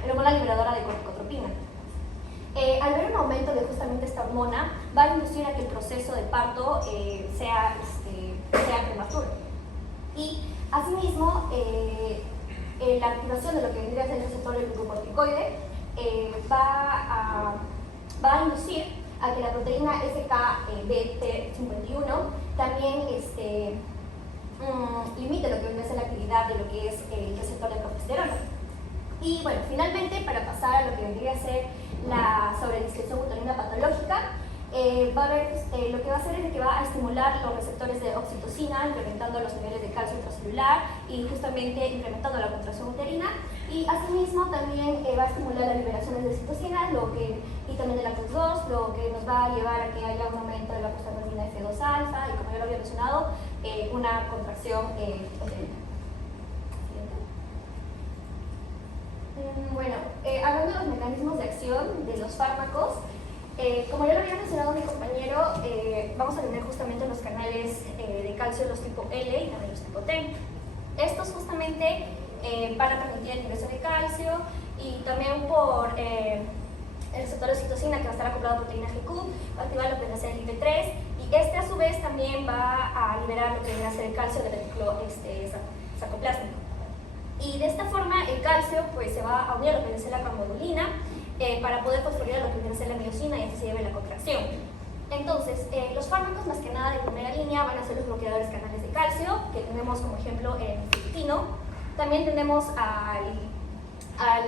la hormona liberadora de corticotropina. Al ver un aumento de justamente esta hormona, va a inducir a que el proceso de parto sea prematuro. Y asimismo, la activación de lo que vendría a ser el receptor del glucocorticoide va a inducir a que la proteína FKBT51 también limite lo que vendría a ser la actividad de lo que es el receptor de progesterona. Y bueno, finalmente, para pasar a lo que vendría a ser la sobrediscreción uterina patológica, va a haber, lo que va a hacer es que va a estimular los receptores de oxitocina, incrementando los niveles de calcio intracelular y justamente incrementando la contracción uterina. Y asimismo también va a estimular las liberaciones de oxitocina y también de la COX-2, lo que nos va a llevar a que haya un aumento de la prostaglandina F2 alfa y, como ya lo había mencionado, una contracción uterina. Bueno, hablando de los mecanismos de acción de los fármacos, como ya lo había mencionado mi compañero, vamos a tener justamente los canales de calcio, los tipo L y también los tipo T. Estos justamente van a permitir la ingreso de calcio y también por el receptor de oxitocina que va a estar acoplado a proteína GQ, va a activar lo que va a ser el IP3 y este a su vez también va a liberar lo que va a ser el calcio del retículo sarcoplásmico. Y de esta forma el calcio pues, se va a unir a lo que viene a ser la camodulina para poder fosforilar lo que viene a ser la miosina y así se lleve la contracción. Entonces, los fármacos más que nada de primera línea van a ser los bloqueadores canales de calcio, que tenemos como ejemplo el fluoxetino. También tenemos al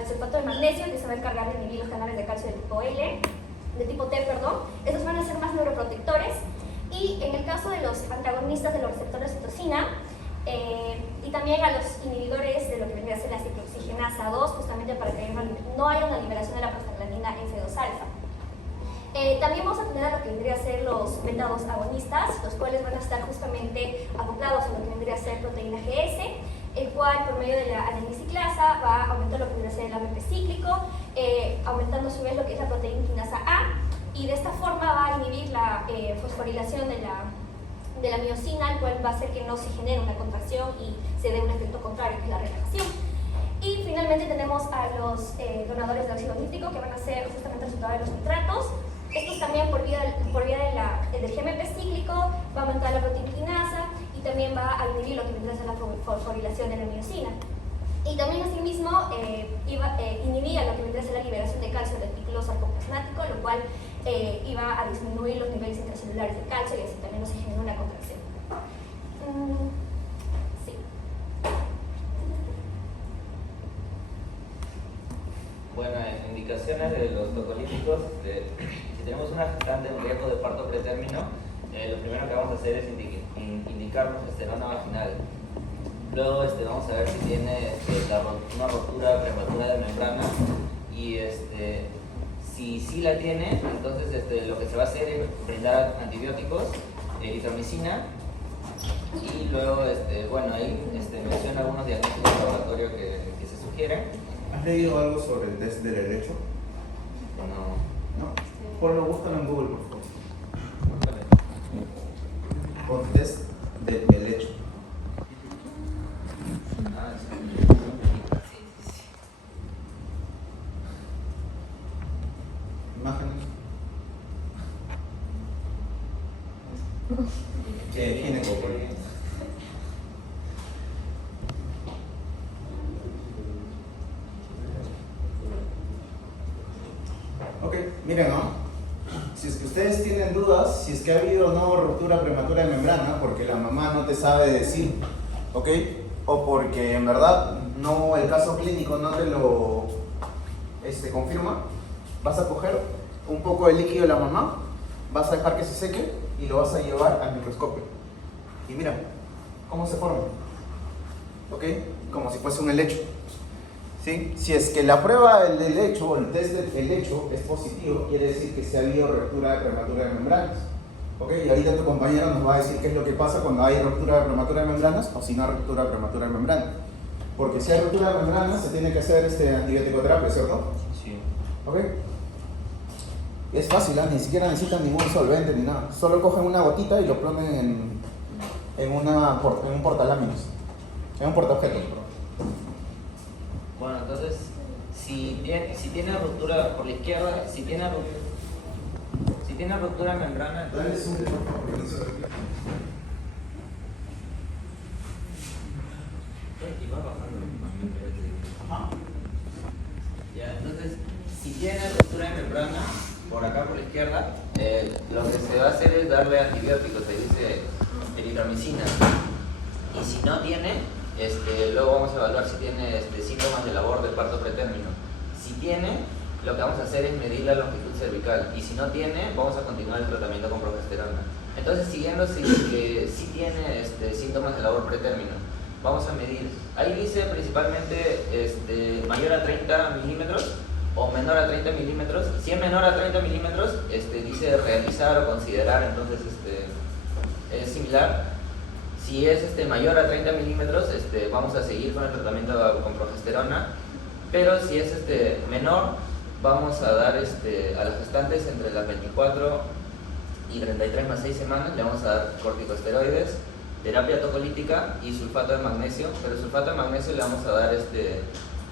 sulfato de magnesio, que se va a encargar de inhibir los canales de calcio de tipo T, perdón. Estos van a ser más neuroprotectores. Y en el caso de los antagonistas de los receptores de oxitocina, y también a los inhibidores de lo que vendría a ser la ciclooxigenasa 2, justamente para que no haya una liberación de la prostaglandina F2 alfa. También vamos a tener a lo que vendría a ser los beta-2 agonistas, los cuales van a estar justamente acoplados a lo que vendría a ser proteína GS, el cual por medio de la adenisiclasa va a aumentar lo que vendría a ser el AMP cíclico, aumentando a su vez lo que es la proteína quinasa A, y de esta forma va a inhibir la fosforilación de la miosina, el cual va a hacer que no se genere una contracción y se dé un efecto contrario, que es la relajación. Y finalmente tenemos a los donadores de óxido nítrico, que van a ser justamente resultado de los nitratos. Estos también por vía del GMP cíclico va a aumentar la proteína quinasa y también va a inhibir lo que vendrá a ser la fosforilación de la miosina. Y también asimismo inhibía lo que vendría a ser la liberación de calcio del retículo sarcoplasmático, lo cual iba a disminuir los niveles intracelulares de calcio y así también no se genera una contracción. Sí. Bueno, en indicaciones de los tocolíticos, si tenemos una gestante en riesgo de parto pretérmino, lo primero que vamos a hacer es indicar progesterona vaginal. Luego vamos a ver si tiene una rotura prematura de membrana y si sí la tiene, entonces lo que se va a hacer es brindar antibióticos, eritromicina, y luego bueno, ahí menciona algunos diagnósticos de laboratorio que se sugieren. ¿Has leído algo sobre el test del helecho? No. ¿No? Ponlo, búscalo en Google, por favor. Pon test del helecho. Imágenes. Gineco. Ok, miren, ¿no? Si es que ustedes tienen dudas, si es que ha habido o no ruptura prematura de membrana, porque la mamá no te sabe decir, ¿ok? O porque en verdad no, el caso clínico no te lo confirma, vas a coger un poco de líquido de la mamá, vas a dejar que se seque y lo vas a llevar al microscopio. Y mira cómo se forma, ¿ok? Como si fuese un helecho. ¿Sí? Si es que la prueba del helecho o el test del helecho es positivo, quiere decir que se ha habido ruptura prematura de membranas, Ok, y ahorita tu compañero nos va a decir qué es lo que pasa cuando hay ruptura prematura de membranas o si no hay ruptura prematura de membranas. Porque si hay ruptura de membranas se tiene que hacer antibiótico terapia, ¿cierto? Sí. Ok. Es fácil, ni siquiera necesitan ningún solvente ni nada. Solo cogen una gotita y lo ponen en un portaláminas. En un portaobjetos. Bueno, entonces, si tiene ruptura por la izquierda, si tiene ruptura de membrana, Dale entonces... zoom, por favor, que no se repita. Y va bajando. Ajá. Ya, entonces, si tiene ruptura de membrana, por acá por la izquierda, lo que se va a hacer es darle antibióticos, se dice eritromicina. Y si no tiene, luego vamos a evaluar si tiene síntomas de labor del parto pretérmino. Si tiene, lo que vamos a hacer es medir la longitud cervical. Y si no tiene, vamos a continuar el tratamiento con progesterona. Entonces, siguiendo que sí tiene síntomas de labor pretérmino, vamos a medir. Ahí dice principalmente mayor a 30 milímetros o menor a 30 milímetros. Si es menor a 30 milímetros, dice realizar o considerar, entonces es similar. Si es mayor a 30 milímetros, vamos a seguir con el tratamiento con progesterona, pero si es menor, vamos a dar a las gestantes entre las 24 y 33 más 6 semanas, le vamos a dar corticosteroides, terapia tocolítica y sulfato de magnesio, pero el sulfato de magnesio le vamos a dar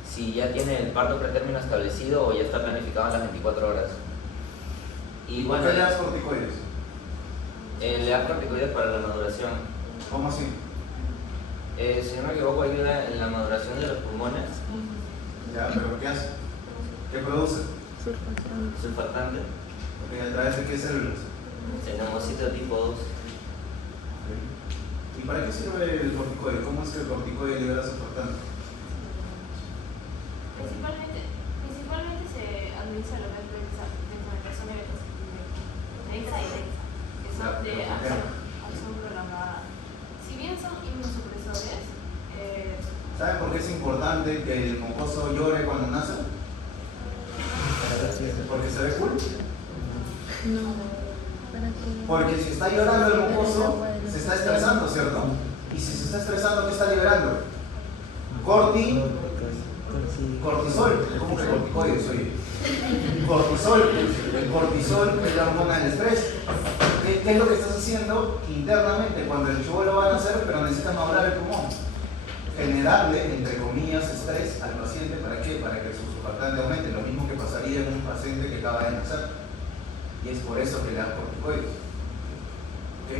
si ya tiene el parto pretérmino establecido o ya está planificado en las 24 horas. Y ¿Por bueno, qué le das corticoides? le das corticoides para la maduración. ¿Cómo así? Si no me equivoco, ayuda en la maduración de los pulmones, Ya, pero ¿qué hace? ¿Qué produce? sulfatante, Ok, ¿a través de qué células? xenomocito tipo 2. ¿Y para qué sirve el corticoide? ¿Cómo es que el corticoide libera surfactante? Principalmente se administra lo que es dexametasona y dexa que son de acción prolongada. Si bien son inmunosupresores, ¿Saben por qué es importante que el mocoso llore cuando nace? Porque se ve cool. Porque si está llorando el mocoso, se está estresando, ¿cierto? Y si se está estresando, ¿qué está liberando? Cortisol. ¿Cómo que corticoides? Oye. Cortisol. El cortisol es la hormona del estrés. ¿Qué es lo que estás haciendo internamente cuando el chibolo va a nacer, pero necesita madurar el pulmón? Generarle, entre comillas, estrés al paciente. ¿Para qué? Para que su surfactante aumente. Lo mismo que pasaría en un paciente que acaba de nacer. Y es por eso que le dan corticoides. ¿Ok?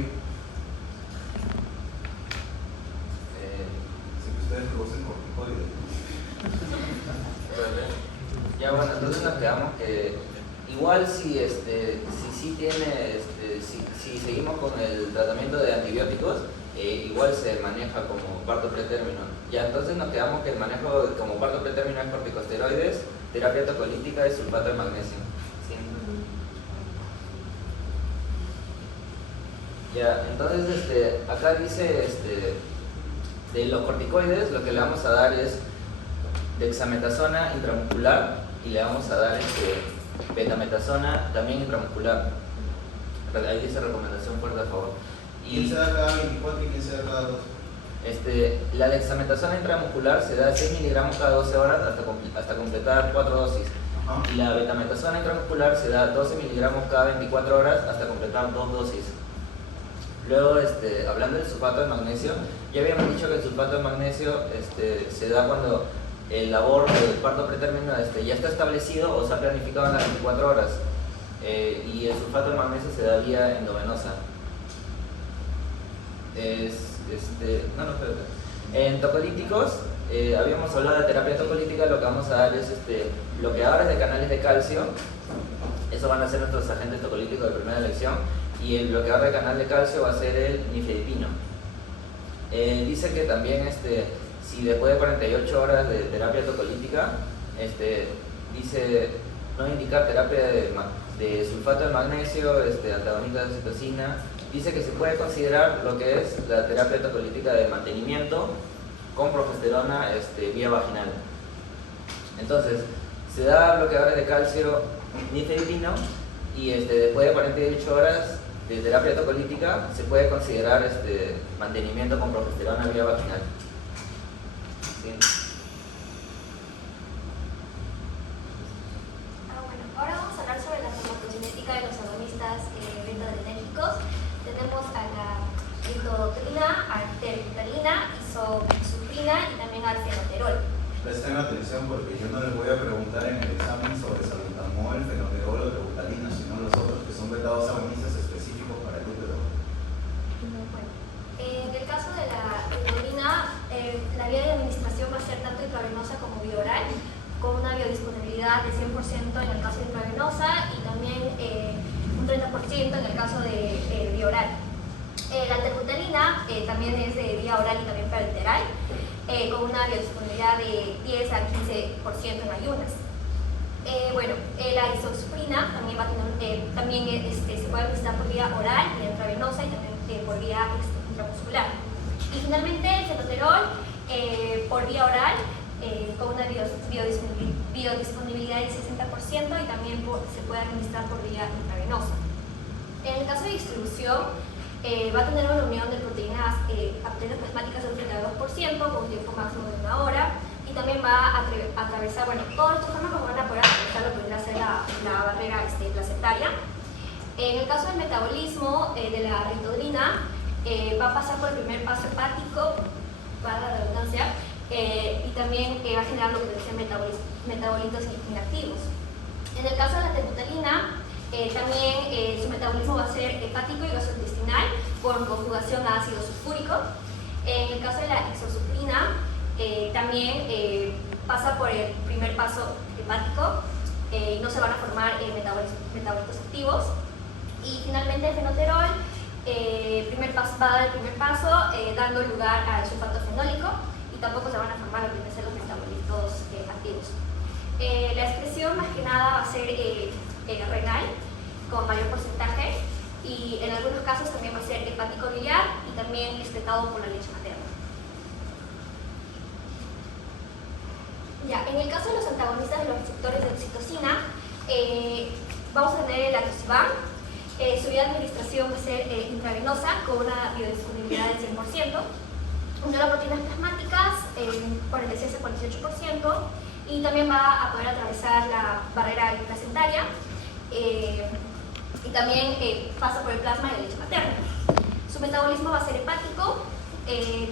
Si ustedes producen corticoides. Ya bueno, entonces nos quedamos que igual si tiene si seguimos con el tratamiento de antibióticos, igual se maneja como parto pretérmino. Ya entonces nos quedamos que el manejo como parto pretérmino es corticosteroides, terapia tocolítica y sulfato de magnesio. ¿Sí? Ya, entonces acá dice de los corticoides lo que le vamos a dar es dexametasona intramuscular y le vamos a dar betametasona también intramuscular. Ahí dice recomendación fuerte a favor. ¿Quién se da cada 24 y quién se da cada 12? La dexametasona intramuscular se da 6 miligramos cada 12 horas hasta completar 4 dosis. Ajá. Y la betametasona intramuscular se da 12 miligramos cada 24 horas hasta completar 2 dosis. Luego, hablando del sulfato de magnesio, ya habíamos dicho que el sulfato de magnesio se da cuando el labor del parto pretérmino ya está establecido o se ha planificado en las 24 horas. Y el sulfato de magnesio se da vía endovenosa. En tocolíticos, habíamos hablado de terapia tocolítica, lo que vamos a dar es bloqueadores de canales de calcio. Esos van a ser nuestros agentes tocolíticos de primera elección. Y el bloqueador de canal de calcio va a ser el nifedipino. Dice que también si después de 48 horas de terapia tocolítica, dice no indicar terapia de sulfato de magnesio, antagonista de citosina. Dice que se puede considerar lo que es la terapia tocolítica de mantenimiento con progesterona vía vaginal. Entonces, se da bloqueadores de calcio nifedipino y después de 48 horas de terapia tocolítica se puede considerar mantenimiento con progesterona vía vaginal. ¿Sí? Bueno, ahora vamos a hablar sobre la farmacocinética de los agonistas beta-adrenérgicos. Tenemos a la ritonina, arteritolina, isoprina y también al fenoterol. Presten atención porque yo no les voy a preguntar en el examen sobre salbutamol, fenoterol o tebutalina, sino los otros que son beta-2 agonistas específicos para el útero. Bueno, en el caso de la ritonina, la vía de administración va a ser tanto intravenosa como vía oral, con una biodisponibilidad de 100% en el caso de intravenosa y también un 30% en el caso de vía oral. La tebutalina también es de vía oral y también parenteral, con una biodisponibilidad de 10 a 15% en ayunas. Bueno, la isoprina también va a tener, se puede administrar por vía oral y intravenosa y también por vía intramuscular. Y finalmente el fenoterol por vía oral con una biodisponibilidad del 60% y también se puede administrar por vía intravenosa. En el caso de distribución, va a tener una unión de proteínas plasmáticas del 32% con un tiempo máximo de 1 hora y también va a atravesar, bueno, todos estos fármacos van a poder atravesar lo que viene a ser la barrera placentaria. En el caso del metabolismo de la ritodrina, va a pasar por el primer paso hepático, para la redundancia, y también va a generar lo que dicen metabolitos inactivos. En el caso de la tebutalina, también su metabolismo va a ser hepático y gastrointestinal con conjugación a ácido sulfúrico. En el caso de la isosuprina, también pasa por el primer paso hepático y no se van a formar metabolitos activos. Y finalmente el fenoterol va a dar el primer paso dando lugar al sulfato fenólico y tampoco se van a formar lo que deben ser los metabolitos activos. La excreción más que nada va a ser renal con mayor porcentaje y en algunos casos también va a ser hepático biliar y también excretado por la leche materna. Ya, en el caso de los antagonistas de los receptores de oxitocina, vamos a tener el atosiban. Su vía de administración va a ser intravenosa con una biodisponibilidad del 100%, unión a proteínas plasmáticas por el descenso del 48% y también va a poder atravesar la barrera placentaria y también pasa por el plasma de la leche materna. Su metabolismo va a ser hepático,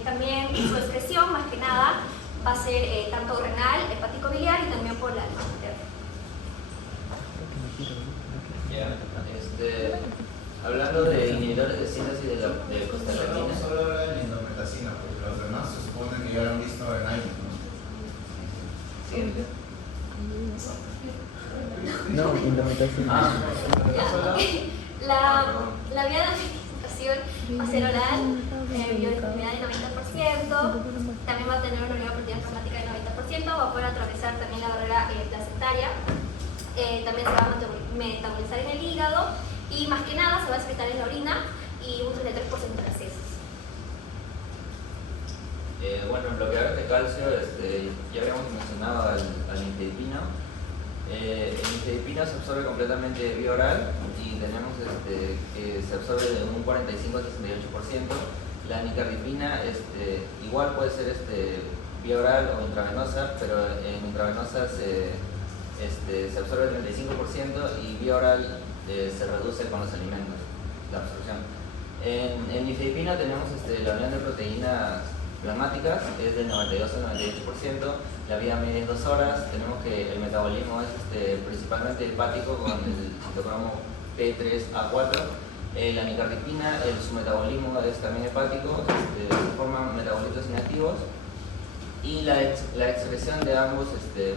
también su excreción más que nada va a ser tanto renal, hepático biliar y también por la leche materna. Hablando de inhibidores de síntesis de Pero prostaglandina. vamos a hablar de la indometacina, porque los demás se supone que ya lo han visto en años, ¿no? Siguiente. No, indometacina. La vía de administración va a ser oral, biodisponibilidad del 90%, también va a tener una unidad de proteína plasmática del 90%, va a poder atravesar también la barrera placentaria, también se va a metabolizar en el hígado y más que nada se va a excretar en la orina y un 33% de las heces. Bueno, en bloqueadores de calcio, ya habíamos mencionado al nifedipino. El nifedipino se absorbe completamente vía oral y tenemos que se absorbe de un 45 al 68%. La nicardipina igual puede ser vía oral o intravenosa, pero en intravenosa se absorbe el 35% y vía oral se reduce con los alimentos, la absorción. En nifedipina tenemos la unión de proteínas plasmáticas, es del 92 al 98%, la vida media es 2 horas, tenemos que el metabolismo es principalmente hepático con el citocromo P3A4. La nicardipina, su metabolismo es también hepático, se forman metabolitos inactivos y la excreción de ambos,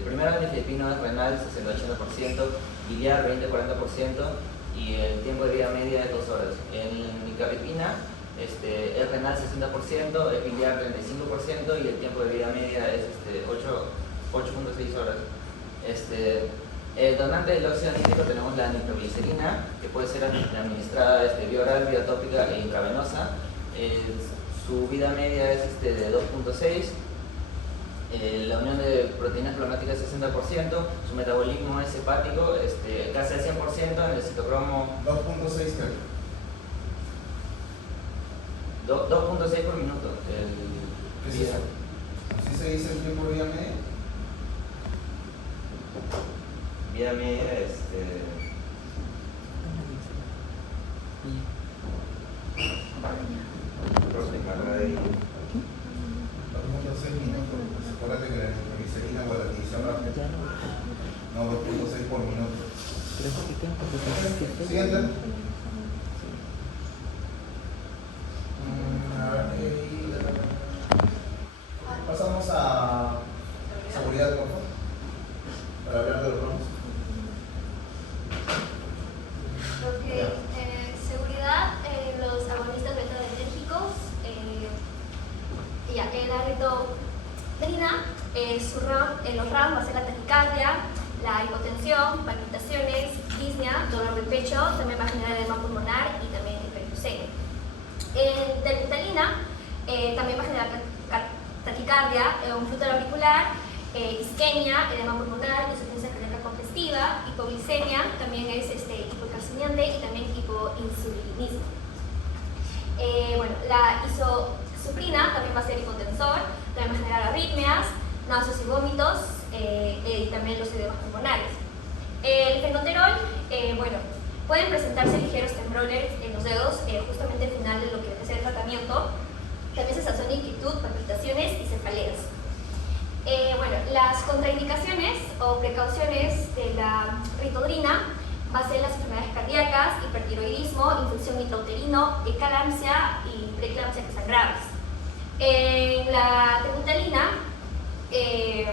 primero el nifedipino es renal 60-80%, biliar 20-40% y el tiempo de vida media es 2 horas. En la nicardipina es renal 60%, es biliar 35% y el tiempo de vida media es 8.6 horas. El donante del óxido nítrico tenemos la nitroglicerina, que puede ser administrada vía oral, vía tópica e intravenosa. Su vida media es de 2.6. La unión de proteínas plasmáticas es 60%, su metabolismo es hepático, casi al 100% en el citocromo. 2.6 que 2.6 por minuto. ¿Qué es eso? ¿Así se dice el tiempo de vida media? Vida media, carga de 2.6 minutos. Pues acuérdate que la nitroglicerina volatiliza rápido. No, 2.6 por minuto. Siguiente. Pasamos a seguridad, por favor, para hablar de los ramos. Ok, seguridad, los agonistas beta-adrenérgicos, la ritonidina, los RAM va a ser la taquicardia, la hipotensión, palpitaciones, disnea, dolor de pecho, también va a generar edema pulmonar y también hiperglucemia. Delbutalina también va a generar taquicardia, un flujo auricular, isquemia, edema pulmonar, insuficiencia cardíaca congestiva, hipoglicemia, también es hipocalcemiante y también hipoinsulinismo. Bueno, la isosuprina también va a ser hipotensor, también va a generar arritmias, náuseas y vómitos y también los edemas pulmonares. El fenoterol, bueno, pueden presentarse ligeros temblores en los dedos justamente al final de lo que es el tratamiento. También sensación de inquietud, palpitaciones y cefaleas. Bueno, las contraindicaciones o precauciones de la ritodrina va a ser las enfermedades cardíacas, hipertiroidismo, infección intrauterino, eclampsia y preeclampsia que son graves. La tebutalina, en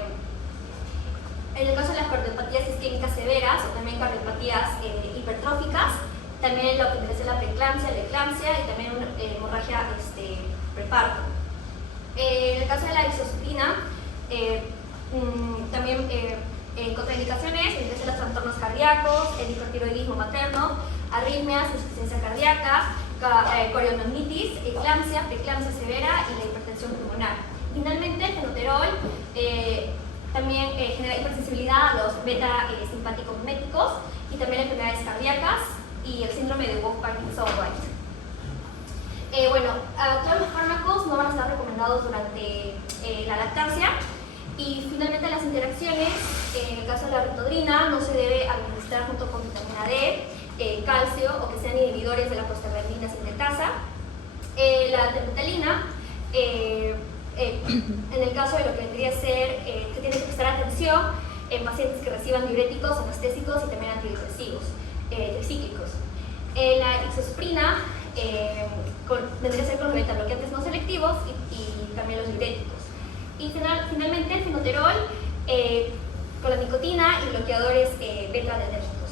el caso de las cardiopatías isquémicas severas o también cardiopatías hipertróficas, también lo que interesa es la preeclampsia, la eclampsia y también una hemorragia preparto. En el caso de la isosuprina, también contraindicaciones, interesa los trastornos cardíacos, el hipertiroidismo materno, arritmias, insuficiencia cardíaca, corionemonitis, eclampsia, preeclampsia severa y la hipertensión pulmonar. Finalmente, el fenoterol también genera hipersensibilidad a los beta-simpáticos miméticos y también enfermedades cardíacas y el síndrome de Wolff-Parkinson-White. Bueno, todos los fármacos no van a estar recomendados durante la lactancia y finalmente las interacciones, en el caso de la ritodrina, no se debe administrar junto con vitamina D, calcio o que sean inhibidores de la prostaglandina sintetasa. La tebutalina, en el caso de lo que vendría a ser, se tiene que prestar atención en pacientes que reciban diuréticos, anestésicos y también antidepresivos tricíclicos. La isosuprina vendría a ser con los beta-bloqueantes no selectivos y también los diuréticos. Y finalmente el fenoterol con la nicotina y bloqueadores beta-adrenérgicos.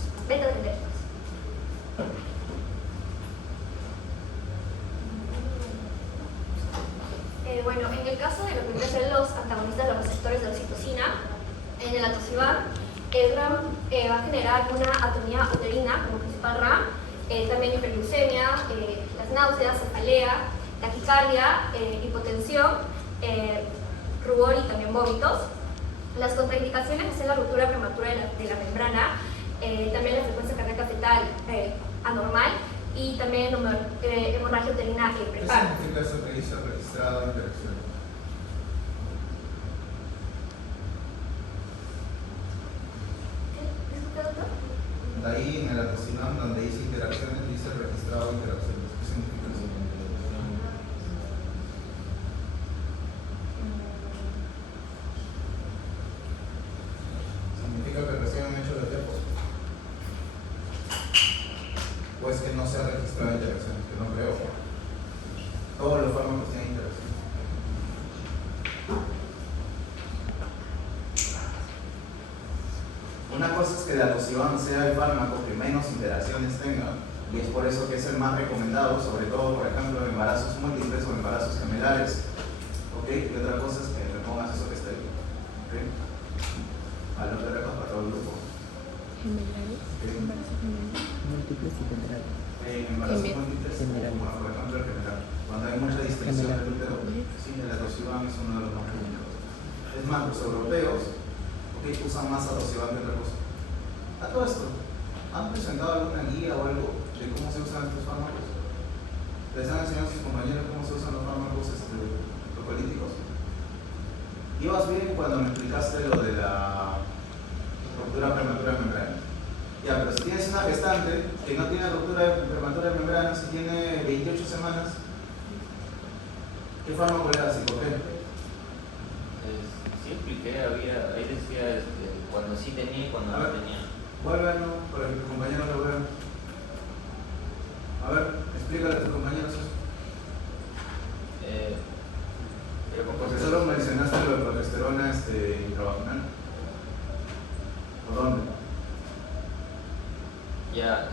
Bueno, en el caso de lo que vendría a ser los antagonistas de los receptores de oxitocina, en el atosiban, el RAM va a generar una atonía uterina como principal RAM, también hiperglucemia, las náuseas, cefalea, taquicardia, hipotensión, rubor y también vómitos. Las contraindicaciones es la ruptura prematura de la membrana, también la frecuencia cardíaca fetal anormal y también hemorragia uterina preparto. ¿Qué significa eso que dice registrado de interacción? Ahí en el atocinam donde dice interacciones dice registrado de interacciones. ¿Qué significa eso? ¿Significa que recién han hecho los depósitos? ¿O es que no se ha registrado interacciones? Que no creo. Todos los fármacos tienen interacciones. Una cosa es que el atosiban sea el fármaco que menos interacciones tenga, y es por eso que es el más recomendado, sobre todo, por ejemplo, en embarazos múltiples o embarazos gemelares. ¿Ok? Y otra cosa es que me pongas eso que está ahí. ¿Ok? Valor de repas para todo el grupo. Gemelares. ¿Okay? Embarazos múltiples y generales. En embarazos múltiples, como por ejemplo el general. Cuando hay mucha distensión del útero, sí, el atosiban es uno de los más recomendados. Es más, los europeos usan más atosiban que otra cosa. A todo esto, ¿han presentado alguna guía o algo de cómo se usan estos fármacos? ¿Les han enseñado a sus compañeros cómo se usan los fármacos tocolíticos? Ibas bien cuando me explicaste lo de la ruptura prematura de membrana. Ya, pero si tienes una gestante que no tiene ruptura prematura de membrana, si tiene 28 semanas, ¿qué fármaco le das y por qué? Sí expliqué, ahí decía cuando sí tenía y cuando no tenía. Vuélvelo para que tus compañeros lo vean. A ver, explícale a tus compañeros eso. Porque solo mencionaste lo de progesterona intravaginal. ¿Por dónde? Ya,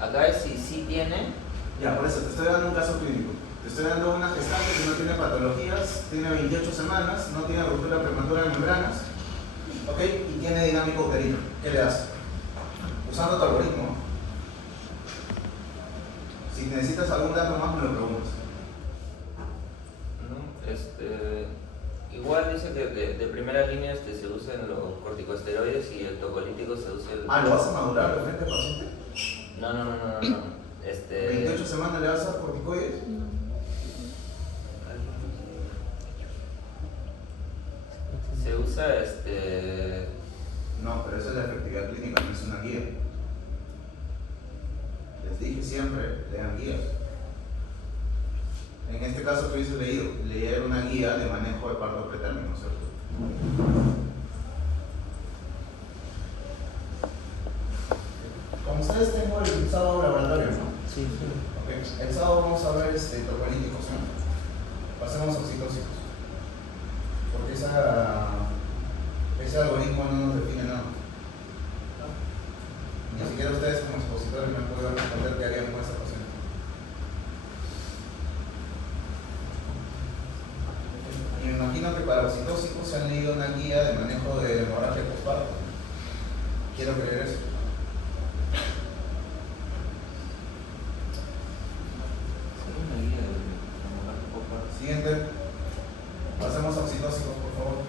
acá es si sí tiene. Ya, por eso te estoy dando un caso clínico. Te estoy dando una gestante que no tiene patologías, tiene 28 semanas, no tiene ruptura prematura de membranas, ¿ok? Y tiene dinámico uterino. ¿Qué le das? Usando tu algoritmo. Si necesitas algún dato más, me lo preguntas. Igual dice que de primera línea se usan los corticosteroides y el tocolítico se usa el... ¿Lo vas a madurar de frente al paciente? No. 28 semanas le vas a dar corticoides. Se usa No, pero esa es la efectividad clínica, no es una guía. Les dije siempre, lean guías. En este caso que hubiese leer una guía de manejo de parto pretérmino, ¿cierto? Como ustedes tengo el sábado laboratorio, ¿no? Sí. Okay. El sábado vamos a ver tocolíticos, ¿no? Pasemos a oxitocicos. Porque ese algoritmo no nos define nada. Ni siquiera ustedes como expositores me pueden responder qué harían con esa paciente. Y me imagino que para oxitocicos se han leído una guía de manejo de hemorragia postparto. Quiero creer eso. Siguiente. Pasemos a oxitocicos, por favor.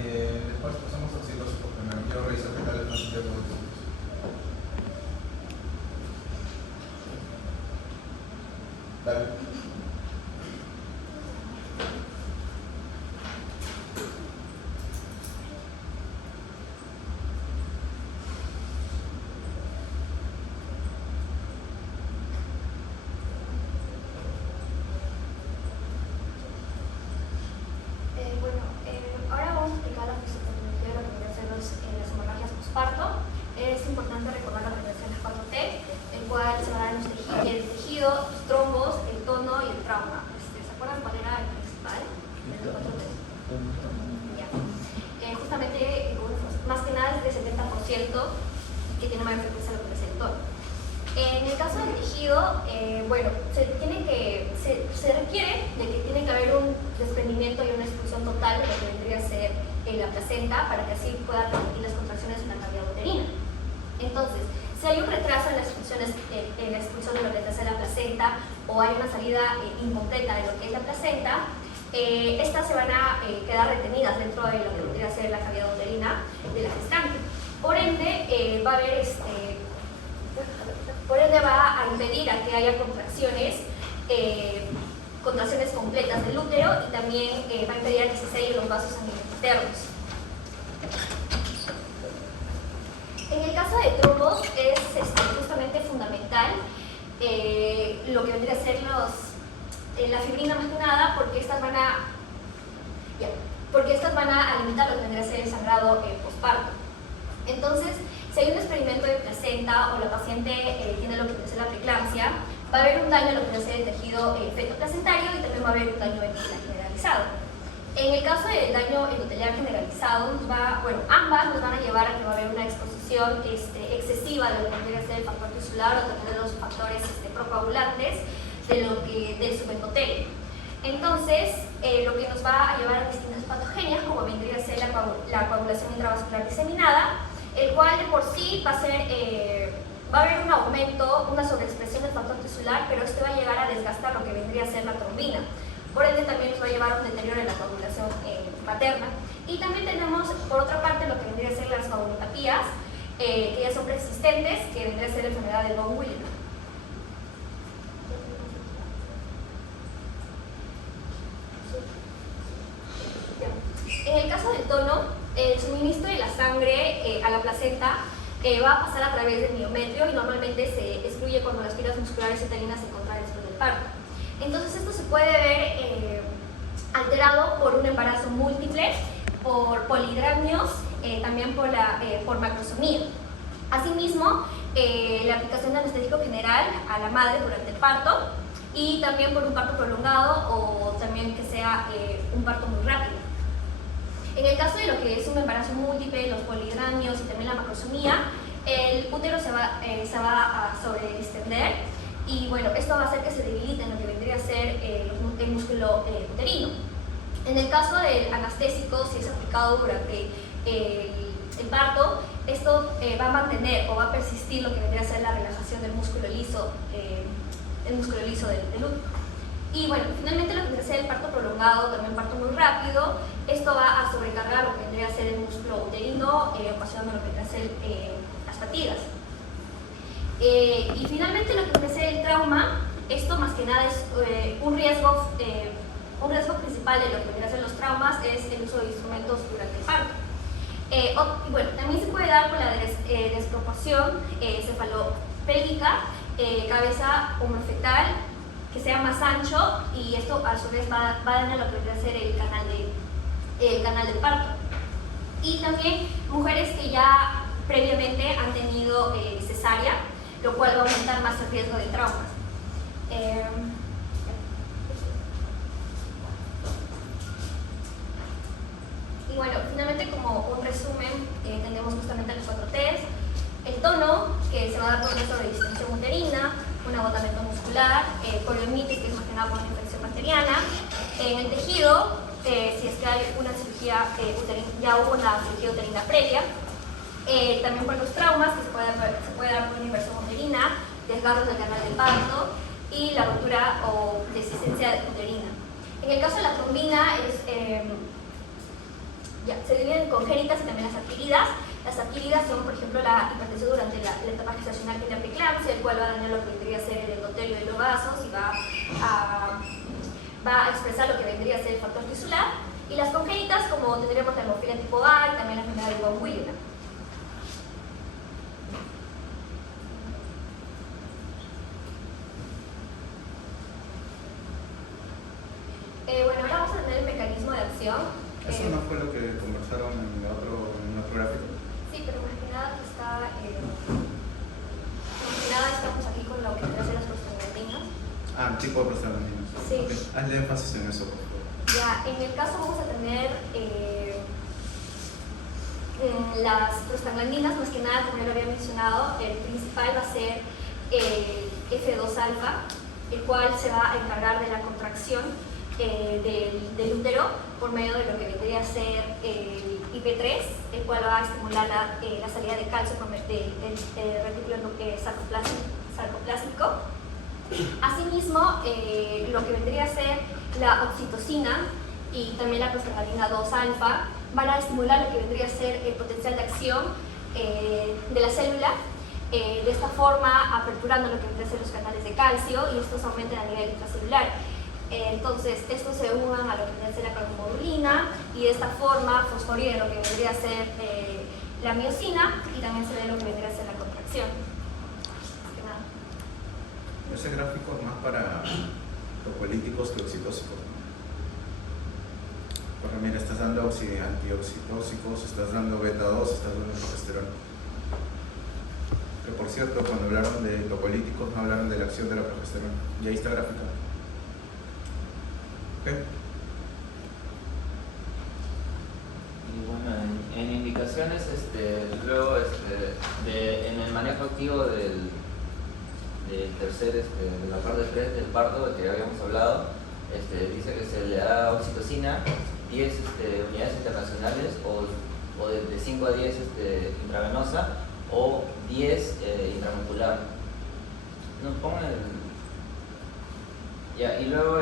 Después pasamos a oxitocicos primero. Quiero revisar qué tal es la cantidad de oxitocicos. Dale. Ahora vamos a explicar la fisiopatología de lo que viene a ser las hemorragias postparto. Es importante recordar la relación de 4T, el cual se va a dar en el tejido, los trombos, el tono y el trauma. ¿Se acuerdan cuál era el principal? El 4T. Ya. Justamente, más que nada es del 70% que tiene mayor frecuencia lo que es el tono. En el caso del tejido, se requiere de que tiene que haber un desprendimiento y una expulsión total de lo que vendría a ser la placenta para que así pueda permitir las contracciones en la cavidad uterina. Entonces, si hay un retraso en la expulsión de lo que es la placenta o hay una salida incompleta de lo que es la placenta, estas se van a quedar retenidas dentro de lo que vendría a ser la cavidad uterina de la gestante. Por ende, va a impedir a que haya contracciones completas del útero y también va a impedir a que se sellen los vasos sanguíneos internos. En el caso de trombos es justamente fundamental lo que vendría a ser la fibrina más que nada, porque estas van a limitar lo que vendría a ser el sangrado postparto. Entonces, si hay un experimento de placenta o la paciente tiene lo que es la preeclampsia, va a haber un daño en lo que es el tejido fetoplacentario y también va a haber un daño endotelial generalizado. En el caso del daño endotelial generalizado, ambas nos van a llevar a que va a haber una exposición excesiva de lo que vendría a ser el factor tisular o también de los factores procoagulantes del subendotelio. Entonces, lo que nos va a llevar a distintas patogenias, como vendría a ser la coagulación intravascular diseminada, el cual de por sí va a haber un aumento, una sobreexpresión del factor tisular, pero este va a llegar a desgastar lo que vendría a ser la trombina. Por ende, también nos va a llevar a un deterioro en la coagulación materna Y también tenemos, por otra parte, lo que vendría a ser las coagulopatías, que ya son persistentes, que vendría a ser la enfermedad de von Willebrand. En el caso del tono, el suministro de la sangre a la placenta va a pasar a través del miometrio y normalmente se excluye cuando las fibras musculares uterinas se contraen después del parto. Entonces esto se puede ver alterado por un embarazo múltiple, por polidramios, también por macrosomía. Asimismo, la aplicación de anestésico general a la madre durante el parto y también por un parto prolongado o también que sea un parto muy rápido. En el caso de lo que es un embarazo múltiple, los polidramios y también la macrosomía, el útero se va a sobreextender y bueno, esto va a hacer que se debilite en lo que vendría a ser el músculo uterino. En el caso del anestésico, si es aplicado durante el parto, esto va a mantener o va a persistir lo que vendría a ser la relajación del músculo liso, del útero. Y bueno, finalmente lo que vendría a ser el parto prolongado, también parto muy rápido, esto va a sobrecargar lo que vendría a ser el músculo uterino, ocasionando lo que vendría a ser las fatigas. Y finalmente lo que vendría a ser el trauma, esto más que nada es un riesgo principal de lo que vendría a ser los traumas, es el uso de instrumentos durante el parto. Y bueno, también se puede dar por la desproporción cefalopélvica, cabeza humorofetal, que sea más ancho y esto a su vez va a dañar lo que vendría a ser el canal del parto. Y también mujeres que ya previamente han tenido cesárea, lo cual va a aumentar más el riesgo de traumas. Y bueno, finalmente como un resumen, tenemos justamente los 4 T's. El tono, que se va a dar por una sobredistensión uterina, un agotamiento muscular, poliomielitis, que es más que nada por una infección bacteriana. En el tejido, si es que hay una cirugía uterina, ya hubo una cirugía uterina previa. También por los traumas, que se puede dar por una inversión uterina, desgarros del canal del parto y la ruptura o desistencia uterina. En el caso de la trombina, se dividen en congénitas y también las adquiridas. Las adquiridas son, por ejemplo, la hipertensión durante la etapa gestacional que es la preeclampsia, el cual va a dañar lo que vendría a ser el endotelio de los vasos y va a expresar lo que vendría a ser el factor tisular. Y las congénitas, como tendríamos la hemofilia tipo A y también la enfermedad de von Willebrand. Bueno, ahora vamos a tener el mecanismo de acción. ¿Eso no fue lo que conversaron en otro gráfico? Sí, pero más que nada estamos aquí con lo que vendría a ser las prostaglandinas. Ah, tipo de prostaglandinas. Sí. Okay. Hazle énfasis en eso, por favor. Ya, en el caso vamos a tener las prostaglandinas, más que nada, como ya lo había mencionado, el principal va a ser F2-alfa, el cual se va a encargar de la contracción del útero por medio de lo que vendría a ser el IP3, el cual va a estimular la salida de calcio del retículo sarcoplásmico. Asimismo, lo que vendría a ser la oxitocina y también la prostaglandina 2-alfa van a estimular lo que vendría a ser el potencial de acción de la célula, de esta forma aperturando lo que vendría a ser los canales de calcio y estos aumentan a nivel intracelular. Entonces, estos se unan a lo que vendría a ser la calcimodulina y de esta forma fosforilan lo que vendría a ser la miocina y también se ve lo que vendría a ser la contracción. Ese gráfico es más para tocolíticos que oxitóxicos, ¿no? Porque mira, estás dando antioxitóxicos, estás dando beta-2, estás dando progesterona. Que por cierto, cuando hablaron de tocolíticos no hablaron de la acción de la progesterona. Y ahí está graficado. ¿Ok? Y bueno, en indicaciones, luego en el manejo activo del tercer, de la parte 3 del parto que habíamos hablado, dice que se le da oxitocina, 10 unidades internacionales o de 5 a 10 intravenosa o 10 intramuscular. No pongan ya, y luego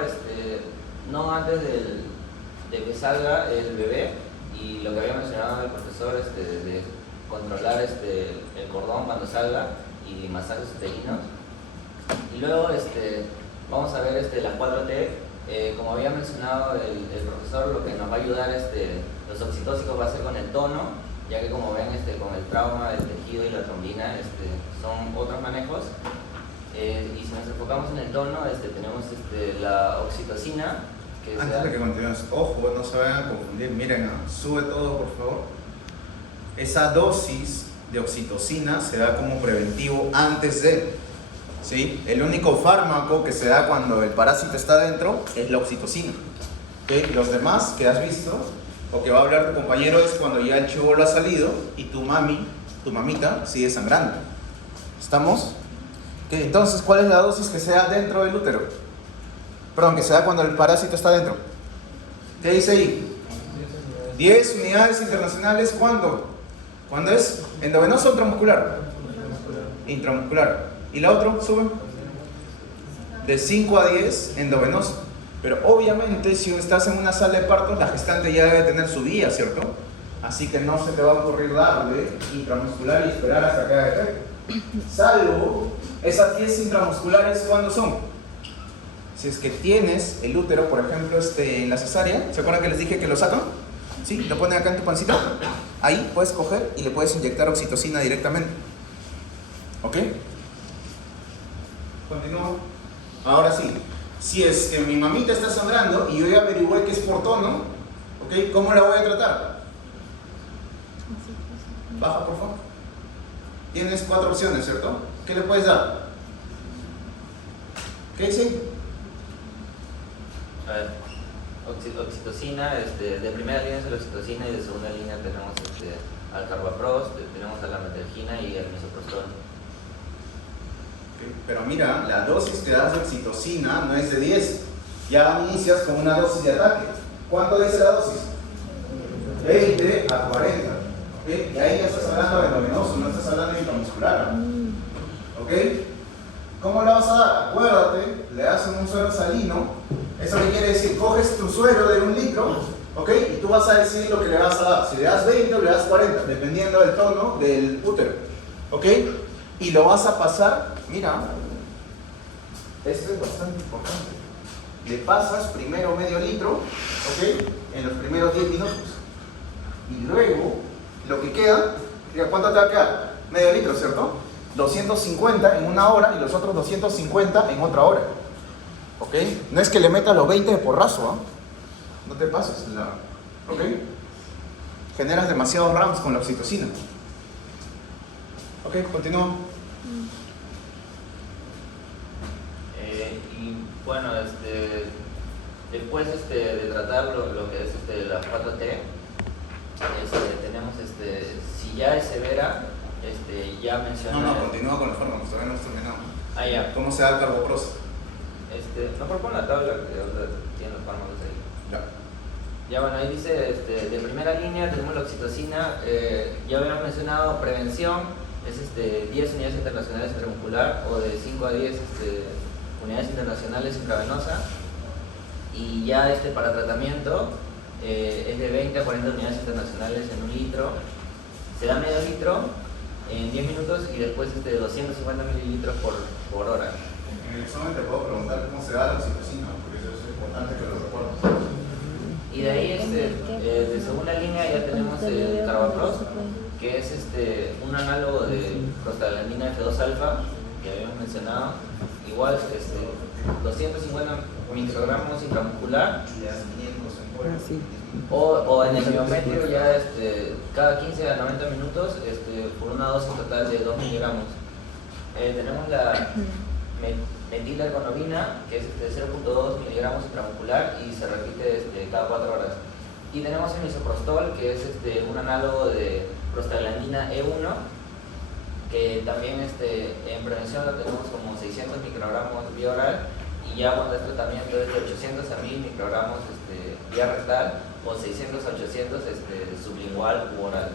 no antes de que salga el bebé, y lo que había mencionado el profesor de controlar el cordón cuando salga y masajes uterinos. Y luego vamos a ver las 4T. Como había mencionado el profesor, lo que nos va a ayudar los oxitóxicos va a ser con el tono, ya que como ven con el trauma, el tejido y la trombina son otros manejos. Y si nos enfocamos en el tono, tenemos la oxitocina. Que Antes de que continuemos, ojo, no se vayan a confundir. Miren, sube todo por favor. Esa dosis de oxitocina se da como preventivo antes de, ¿sí? El único fármaco que se da cuando el parásito está dentro es la oxitocina. ¿Okay? Los demás que has visto o que va a hablar tu compañero es cuando ya el chibolo ha salido y tu mamita sigue sangrando. ¿Estamos? ¿Okay? Entonces, ¿cuál es la dosis que se da dentro del útero? Perdón, que se da cuando el parásito está dentro. ¿Qué dice ahí? 10 unidades internacionales, ¿cuándo? ¿Cuándo es? ¿Endovenoso o intramuscular? Intramuscular. ¿Y la otra sube? De 5 a 10 endovenoso. Pero obviamente si estás en una sala de partos, la gestante ya debe tener su día, ¿cierto? Así que no se te va a ocurrir darle intramuscular y esperar hasta que haga efecto. Salvo esas 10 intramusculares, ¿cuándo son? Si es que tienes el útero, por ejemplo, en la cesárea, ¿se acuerdan que les dije que lo sacan? ¿Sí? Lo ponen acá en tu pancita. Ahí puedes coger y le puedes inyectar oxitocina directamente. ¿Ok? Continúo. Ahora sí. Si es que mi mamita está sangrando y yo ya averigüé que es por tono, ¿ok? ¿Cómo la voy a tratar? Baja, por favor. Tienes 4 opciones, ¿cierto? ¿Qué le puedes dar? ¿Qué dice? A ver, oxitocina, de primera línea es la oxitocina y de segunda línea tenemos al carbaprost, tenemos a la metergina y al misoprostol. Okay. Pero mira, la dosis que das de oxitocina no es de 10. Ya inicias con una dosis de ataque. ¿Cuánto dice la dosis? 20 a 40. ¿Okay? Y ahí ya estás hablando de endovenoso, no estás hablando de intramuscular. ¿Ok? ¿Cómo la vas a dar? Acuérdate, le das un suero salino. ¿Eso qué quiere decir? Coges tu suero de 1 litro, ¿ok? Y tú vas a decir lo que le vas a dar. Si le das 20 o le das 40, dependiendo del tono del útero. ¿Ok? Y lo vas a pasar, mira, esto es bastante importante. Le pasas primero medio litro, ¿ok? En los primeros 10 minutos. Y luego, lo que queda, ¿cuánto te va a quedar? Medio litro, ¿cierto? 250 en 1 hora y los otros 250 en otra hora. ¿Ok? No es que le metas los 20 de porrazo, ¿eh? No te pases. ¿Ok? Generas demasiados RAMs con la oxitocina. Ok, continúa. Y bueno, después de tratar lo que es la 4T, tenemos, si ya es severa, ya mencioné... No, continúa con los fármacos, todavía no hemos terminado. Ah, ya. ¿Cómo se da el carboprost? No propone la tabla que tiene los fármacos ahí. Ya. Ya bueno, ahí dice, de primera línea tenemos la oxitocina, ya habíamos mencionado prevención, es 10 unidades internacionales intramuscular o de 5 a 10 unidades internacionales intravenosa, y ya para tratamiento es de 20 a 40 unidades internacionales en 1 litro, se da medio litro en 10 minutos y después 250 mililitros por hora. En el examen te puedo preguntar cómo se da la oxitocina, porque eso es importante que lo recuerdes. Y de ahí, de segunda línea ya tenemos el carbaprost, que es un análogo de prostaglandina F2 alfa, que habíamos mencionado. Igual, 250 microgramos intramuscular. O en el biométrico ya cada 15 a 90 minutos por una dosis total de 2 miligramos. Tenemos la metilergonovina, que es 0.2 miligramos intramuscular y se repite cada 4 horas. Y tenemos el misoprostol, que es un análogo de prostaglandina E1, que también en prevención lo tenemos como 600 microgramos vía oral, y ya cuando es tratamiento es de 800 a 1000 microgramos vía rectal o 600 a 800 sublingual u oral.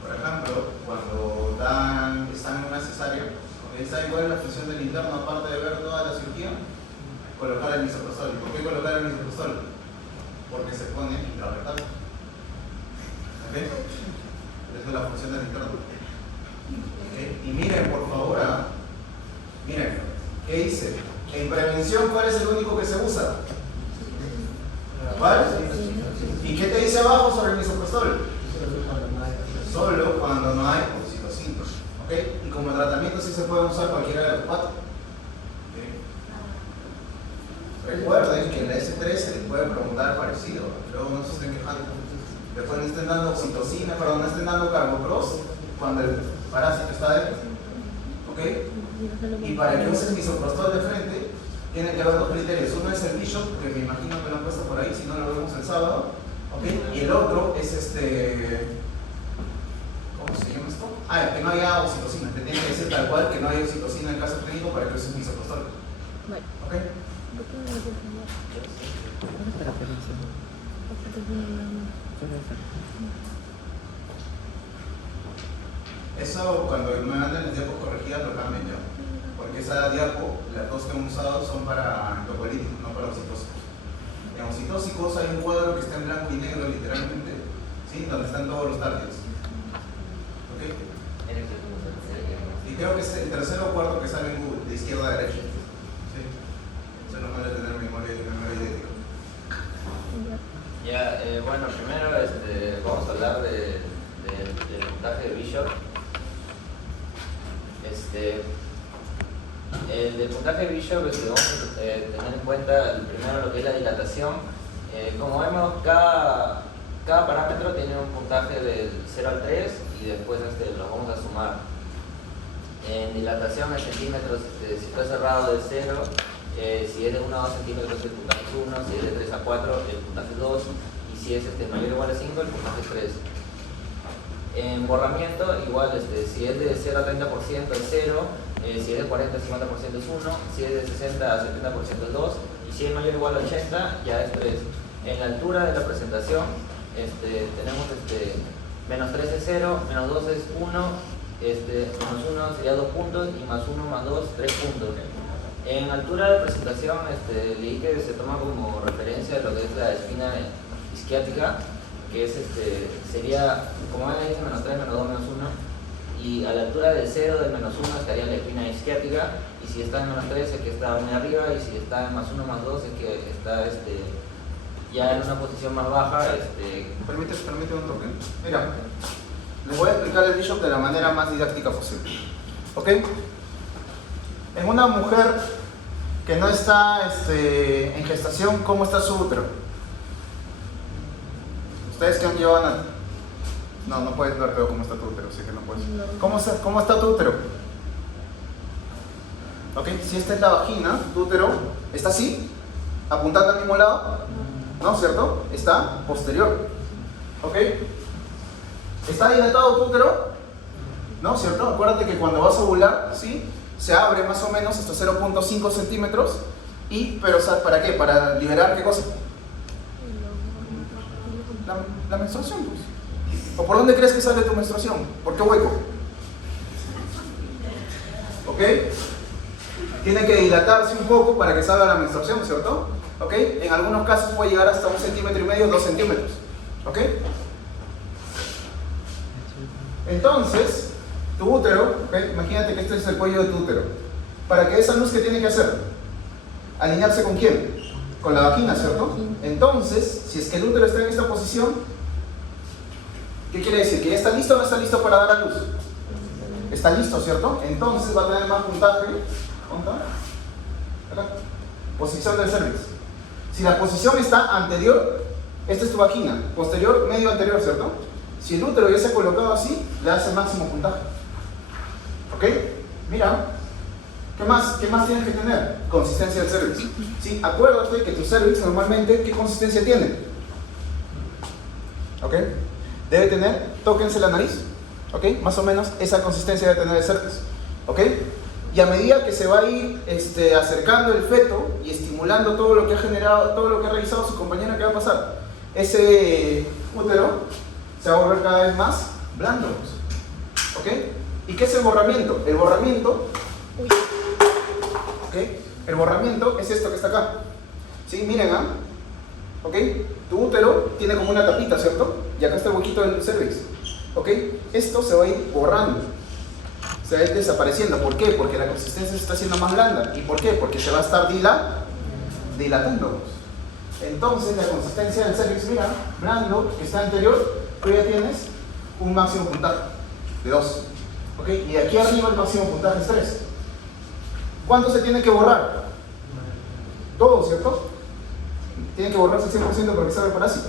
Por ejemplo, cuando están en una cesárea, ¿saben cuál es la función del interno aparte de ver toda la cirugía? Colocar el misoprostol. ¿Por qué colocar el misoprostol? porque se pone intrarectal. ¿Ok? Esa es la función del entorno. ¿Ok? Y miren, por favor, miren, ¿qué dice? En prevención, ¿cuál es el único que se usa? ¿Cuál? ¿Y qué te dice abajo sobre el misoprostol? Solo cuando no hay oxitocina. ¿Ok? Y como tratamiento sí se puede usar cualquiera de los cuatro. Recuerden que en la S3 se les puede preguntar parecido, luego no se estén quejando. Después no estén dando oxitocina, no estén dando carbocross cuando el parásito está dentro. ¿Ok? Y para que uses misoprostol de frente, tienen que haber dos criterios. Uno es el Bishop, que me imagino que lo han puesto por ahí, si no lo vemos el sábado. ¿Ok? Y el otro es ¿cómo se llama esto? Que no haya oxitocina. Te tiene que decir tal cual que no hay oxitocina en el caso clínico para que uses misoprostol. ¿Ok? Para prevención. Eso cuando me mandan las diapos corregidas lo cambian ya. Porque esa diapo, las dos que hemos usado son para antocolíticos, no para oxitóxicos. En oxitóxicos hay un cuadro que está en blanco y negro literalmente, ¿sí? Donde están todos los targets. ¿Ok? Y creo que es el tercero o cuarto que sale en Google, de izquierda a derecha. ¿Sí? Solo no debe tener memoria idéntica. Ya, bueno, primero vamos a hablar del puntaje de Bishop. El del puntaje de Bishop vamos a tener en cuenta primero lo que es la dilatación. Como vemos, cada parámetro tiene un puntaje del 0 al 3 y después los vamos a sumar. En dilatación en centímetros, si está cerrado de 0, si es de 1 a 2 centímetros el puntaje es 1, si es de 3 a 4 el puntaje es 2 y si es mayor o igual a 5 el puntaje es 3. En borramiento igual, si es de 0 a 30% es 0, si es de 40 a 50% es 1, si es de 60 a 70% es 2 y si es mayor o igual a 80 ya es 3. En la altura de la presentación tenemos menos 3 es 0, menos 2 es 1, menos 1 sería 2 puntos y más 1 más 2, 3 puntos. En altura de presentación leí que se toma como referencia lo que es la espina isquiática, que es sería, como ven ahí dice, menos 3, menos 2, menos 1, y a la altura del 0 del menos 1 estaría la espina isquiática, y si está en menos 3 es que está muy arriba, y si está en más 1, más 2 es que está ya en una posición más baja. Permíteme un toque. Mira, les voy a explicar el Bishop de la manera más didáctica posible. ¿Ok? En una mujer que no está en gestación, ¿cómo está su útero? Ustedes que han llevado no puedes ver pero cómo está tu útero, así que no puedes. ¿Cómo está tu útero? ¿Ok? Si esta es la vagina, tu útero está así, apuntando al mismo lado, ¿no? ¿Cierto? Está posterior. ¿Ok? ¿Está dilatado tu útero? ¿No? ¿Cierto? Acuérdate que cuando vas a ovular, ¿sí? Se abre más o menos hasta 0.5 centímetros. ¿Pero para qué? ¿Para liberar qué cosa? La menstruación, pues. ¿O por dónde crees que sale tu menstruación? ¿Por qué hueco? ¿Ok? Tiene que dilatarse un poco para que salga la menstruación, ¿cierto? ¿Ok? En algunos casos puede llegar hasta 1,5 centímetros, 2 centímetros. ¿Ok? Entonces, tu útero, ¿okay? Imagínate que este es el cuello de tu útero. Para que esa luz, ¿qué tiene que hacer? ¿Alinearse con quién? Con la vagina, ¿cierto? Entonces, si es que el útero está en esta posición, ¿qué quiere decir? ¿Que ya está listo o no está listo para dar a luz? Está listo, ¿cierto? Entonces va a tener más puntaje. ¿Dónde está? Acá. Posición del cervix. Si la posición está anterior, esta es tu vagina. Posterior, medio anterior, ¿cierto? Si el útero ya se ha colocado así, le hace máximo puntaje. ¿Ok? Mira. ¿Qué más tienes que tener? Consistencia del cervix. Sí, acuérdate que tu cervix normalmente, ¿qué consistencia tiene? ¿Ok? Debe tener, tóquense la nariz. ¿Ok? Más o menos esa consistencia debe tener el cervix. ¿Ok? Y a medida que se va a ir acercando el feto y estimulando todo lo que ha generado, todo lo que ha realizado su compañera, ¿qué va a pasar? Ese útero se va a volver cada vez más blando. ¿Ok? ¿Y qué es el borramiento? El borramiento... ¿Ok? El borramiento es esto que está acá. ¿Sí? Miren, ¿ah? ¿Ok? Tu útero tiene como una tapita, ¿cierto? Y acá está el huequito del cervix. ¿Ok? Esto se va a ir borrando. Se va a ir desapareciendo. ¿Por qué? Porque la consistencia se está haciendo más blanda. ¿Y por qué? Porque se va a estar dilatando. Entonces la consistencia del cervix, mira, blando, que está anterior, tú ya tienes un máximo puntaje de 2. ¿Ok? Y aquí arriba el máximo puntaje es 3. ¿Cuánto se tiene que borrar? Todo, ¿cierto? Tiene que borrarse el 100% para que salga el parásito.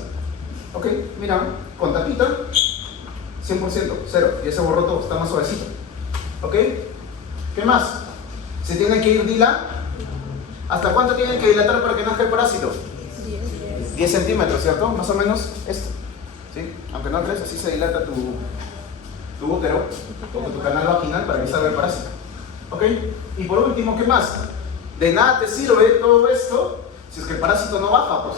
¿Ok? Mira, con tapita, 100%, 0. Ya se borró todo, está más suavecito. ¿Ok? ¿Qué más? Se tiene que ir ¿Hasta cuánto tienen que dilatar para que nazca el parásito? 10 centímetros, ¿cierto? Más o menos esto. ¿Sí? Aunque no crees, así se dilata tu útero o tu canal vaginal para que salga el parásito. ¿Ok? Y por último, ¿qué más? De nada te sirve todo esto si es que el parásito no baja, pues.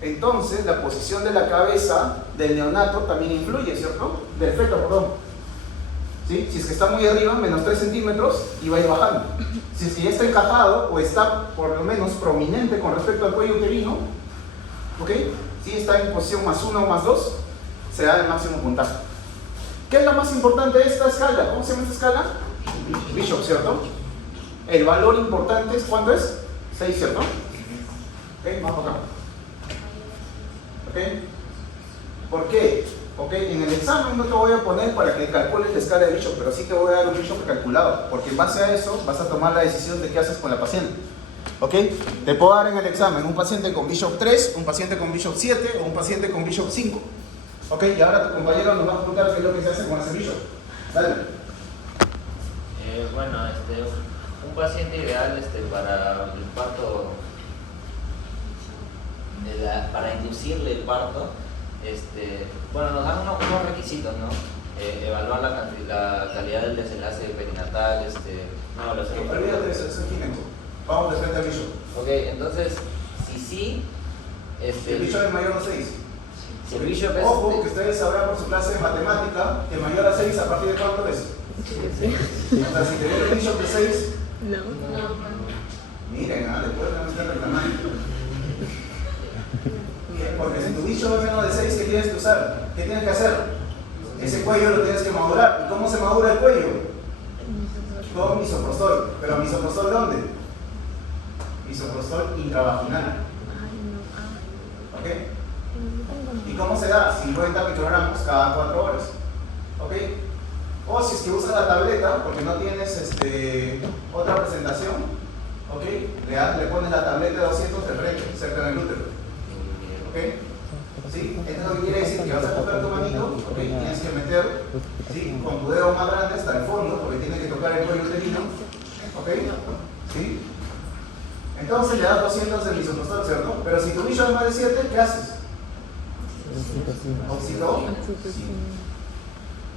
Entonces, la posición de la cabeza del neonato también influye, ¿cierto? Del feto, perdón. ¿Sí? Si es que está muy arriba, menos 3 centímetros, y va a ir bajando. Si es que ya está encajado o está por lo menos prominente con respecto al cuello uterino, ¿ok? Si está en posición más 1 o más 2, se da el máximo puntaje. ¿Qué es lo más importante de esta escala? ¿Cómo se llama esta escala? Bishop, ¿cierto? El valor importante es, ¿cuánto es? 6, ¿cierto? Ok, vamos acá. Ok. ¿Por qué? Ok, en el examen no te voy a poner para que calcules la escala de Bishop, pero sí te voy a dar un Bishop calculado, porque en base a eso vas a tomar la decisión de qué haces con la paciente. ¿Ok? Te puedo dar en el examen un paciente con Bishop 3, un paciente con Bishop 7 o un paciente con Bishop 5. ¿Ok? Y ahora tu compañero nos va a explicar qué es lo que se hace con ese Bishop. Dale. Bueno, un paciente ideal para el parto, para inducirle el parto, bueno, nos dan unos requisitos, ¿no? Evaluar la calidad del desenlace perinatal, no, los Olvídate eso, eso es gineco. Vamos de frente al Bishop. Ok, entonces, si El Bishop es mayor a 6. si el Bishop es... Ojo, que ustedes sabrán por su clase de matemática que mayor a 6 a partir de cuánto es. O sea, si te viene el Bishop de 6, No. miren, después no me están reclamando. Porque si tu Bishop es menos de 6, ¿qué tienes que usar? ¿Qué tienes que hacer? Ese cuello lo tienes que madurar. ¿Y cómo se madura el cuello? Con misoprostol. ¿Pero misoprostol dónde? Misoprostol intravaginal. ¿Ok? ¿Y cómo se da? 50 microgramos cada 4 horas. ¿Ok? O si es que usas la tableta, porque no tienes otra presentación, ¿ok? Le pones la tableta de 200 de frente, cerca del útero. ¿Ok? ¿Sí? Esto es lo que quiere decir que vas a coger tu manito, ¿ok? Tienes que meter, ¿sí? Con tu dedo más grande hasta el fondo, porque tiene que tocar el cuello uterino. ¿Ok? ¿Sí? Entonces le das 200 de misoprostol, ¿cierto? Pero si tu Bishop es más de 7, ¿qué haces? Oxitocina.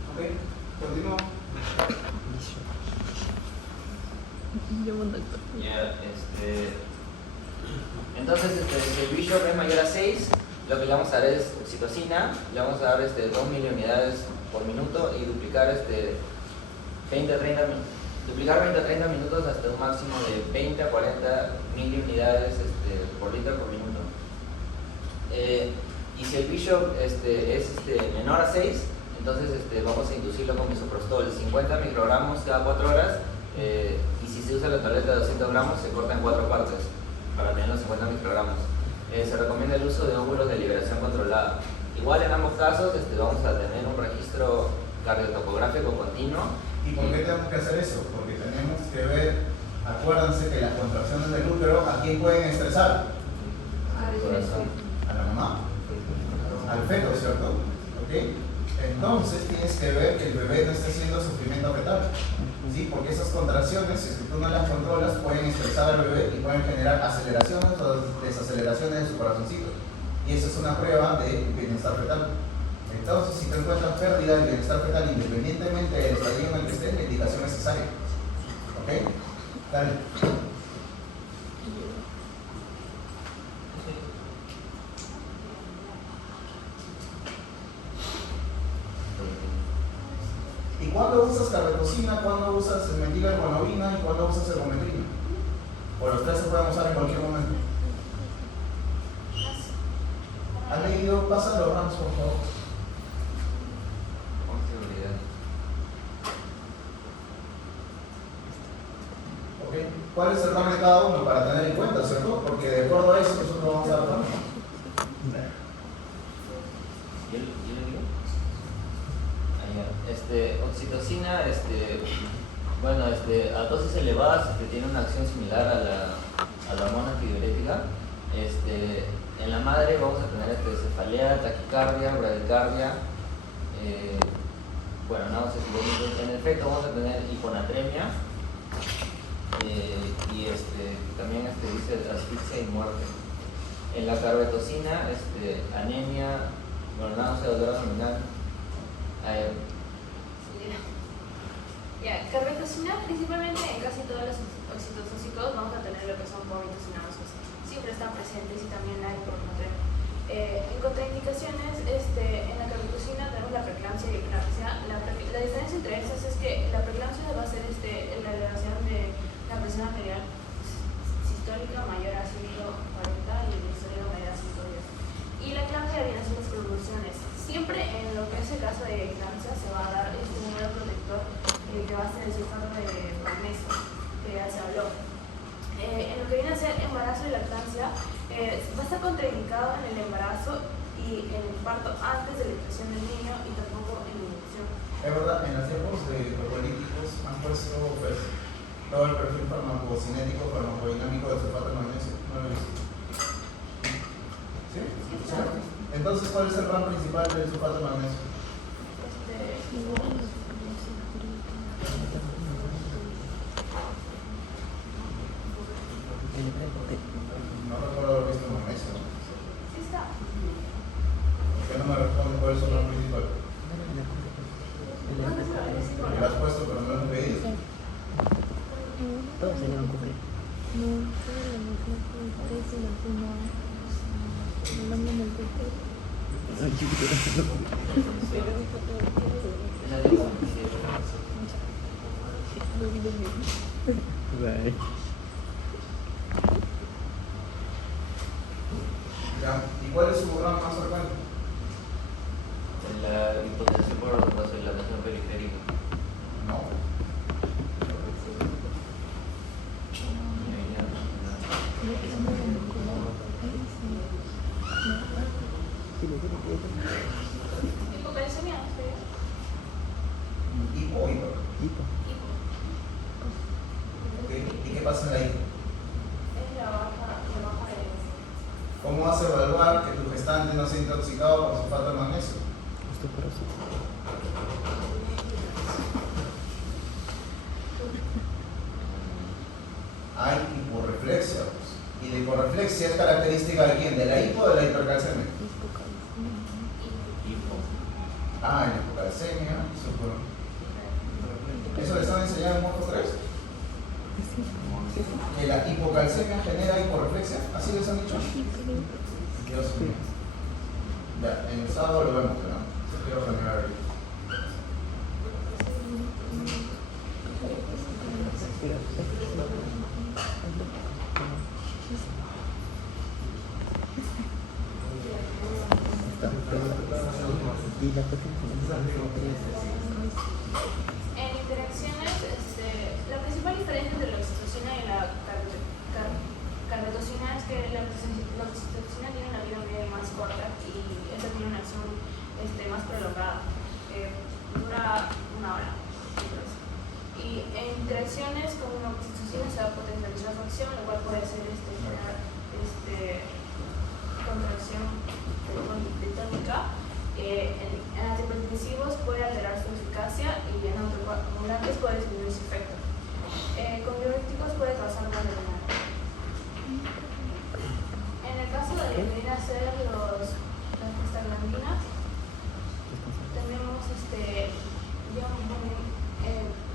¿Ok? Continúa. Ya, entonces, si el Bishop es mayor a 6, lo que le vamos a dar es oxitocina, le vamos a dar 2 miliunidades por minuto y duplicar 20 a 30 minutos hasta un máximo de 20 a 40 miliunidades por litro por minuto. Y si el Bishop es menor a 6, entonces vamos a inducirlo con misoprostol 50 microgramos cada 4 horas, y si se usa la tableta de 200 gramos se corta en 4 partes para tener los 50 microgramos. Se recomienda el uso de óvulos de liberación controlada. Igual en ambos casos vamos a tener un registro cardiotopográfico continuo. ¿Y por qué tenemos que hacer eso? Porque tenemos que ver, acuérdense que las contracciones del útero, ¿a quién pueden estresar? Al corazón. A la mamá, al feto, ¿cierto? ¿Ok? Entonces tienes que ver que el bebé no esté haciendo sufrimiento fetal. ¿Sí? Porque esas contracciones, si tú no las controlas, pueden estresar al bebé y pueden generar aceleraciones o desaceleraciones de su corazoncito. Y eso es una prueba de bienestar fetal. Entonces, si te encuentras pérdida de bienestar fetal independientemente del estadio en el que estés, la indicación es cesárea. ¿Ok? Dale. ¿Y cuándo usas carbetocina? ¿Cuándo usas metilhermonovina? ¿Y cuándo usas ergometrina? O los tres se pueden usar en cualquier momento. pasa los rams, por favor? Con seguridad. ¿Ok? ¿Cuál es el RAM de cada uno para tener en cuenta, cierto? Porque de acuerdo a eso nosotros vamos a dar RAM. ¿Yo le digo? Oxitocina, bueno, a dosis elevadas tiene una acción similar a la hormona antidiurética. En la madre vamos a tener cefalea, taquicardia, bradicardia, bueno, náuseas y vómitos. En efecto vamos a tener hiponatremia y también dice asfixia y muerte. En la carbetocina, anemia, náusea, dolor abdominal. Ya, carbetocina, principalmente en casi todos los oxitotóxicos vamos a tener lo que son vómitos y náuseas. Siempre están presentes y también la hiponatremia. En contraindicaciones, en la carbetocina tenemos la preeclampsia y eclampsia. La diferencia entre esas es que la preeclampsia va a ser la elevación de la presión arterial sistólica mayor a 140 y diastólica mayor a 110. Y la eclampsia viene a ser las convulsiones. Siempre en lo que es el caso de eclampsia se va a dar este neuroprotector que va a ser el sulfato de magnesio, que ya se habló. En lo que viene a ser embarazo y lactancia, va a estar contraindicado en el embarazo y en el parto antes de la expresión del niño y tampoco en la inducción. Es verdad, en los tiempos de procolíticos han puesto pues, todo el perfil farmacocinético, farmacodinámico del sulfato de magnesio. ¿No lo he visto? ¿Sí? ¿Sí? Entonces, ¿cuál es el RAM principal del sulfato de magnesio? No recuerdo haber visto magnesio. Sí está. ¿Por qué no me responde cuál es el RAM principal? Lo has puesto, pero no lo has pedido. Todo se le va a ocurrir. No, Bye. Ya. ¿Y cuál es su RAM más cercano? La hipotensión por vasodilatación periférica. No. Hipocalcemia, Hipo o hiper. ¿Ok? ¿Y qué pasa en la hipo? es la baja de... ¿Cómo vas a evaluar que tu gestante no se ha intoxicado con sulfato de magnesio? Hay hiporreflexia. Pues. ¿Y la hiporreflexia es característica de quién? ¿De la hipo o de la hipercalcemia? Hipo. Ah, la hipocalcemia. ¿Eso le están enseñando en Morfo 3? ¿Que la hipocalcemia genera hiporreflexia? ¿Así les han dicho? Dios mío. Ya, en el sábado lo vemos, ¿no? Quiero generar ahí. En interacciones, la principal diferencia entre la oxitocina y la carbetocina es que la oxitocina tiene una vida media más corta y esta tiene una acción más prolongada, dura una hora. Y en interacciones con una oxitocina se va a potencializar su acción, lo cual puede ser generar contracción tónica. En antihipertensivos puede alterar su eficacia y en anticoagulantes puede disminuir su efecto. Con diuréticos puede causar más renal. En el caso de que vienen a ser las prostaglandinas, tenemos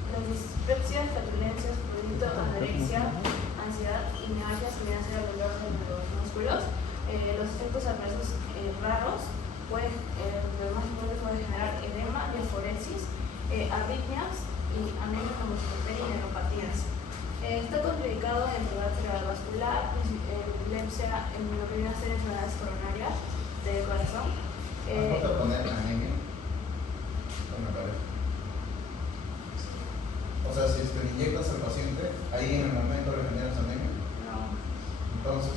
las dispepsias, flatulencias, prurito, anorexia, ansiedad y mialgias que vienen a ser el dolor de los músculos. Los efectos adversos raros los más comunes pueden generar edema, diaforesis, arritmias y anemia trombocitopenia y neuropatías. Está contraindicado en enfermedad cerebrovascular, epilepsia, en lo que viene a ser enfermedades coronarias, corazón. ¿Vamos a poner anemia? No me parece. O sea, si te inyectas al paciente, ahí en el momento le generas anemia. No, Entonces,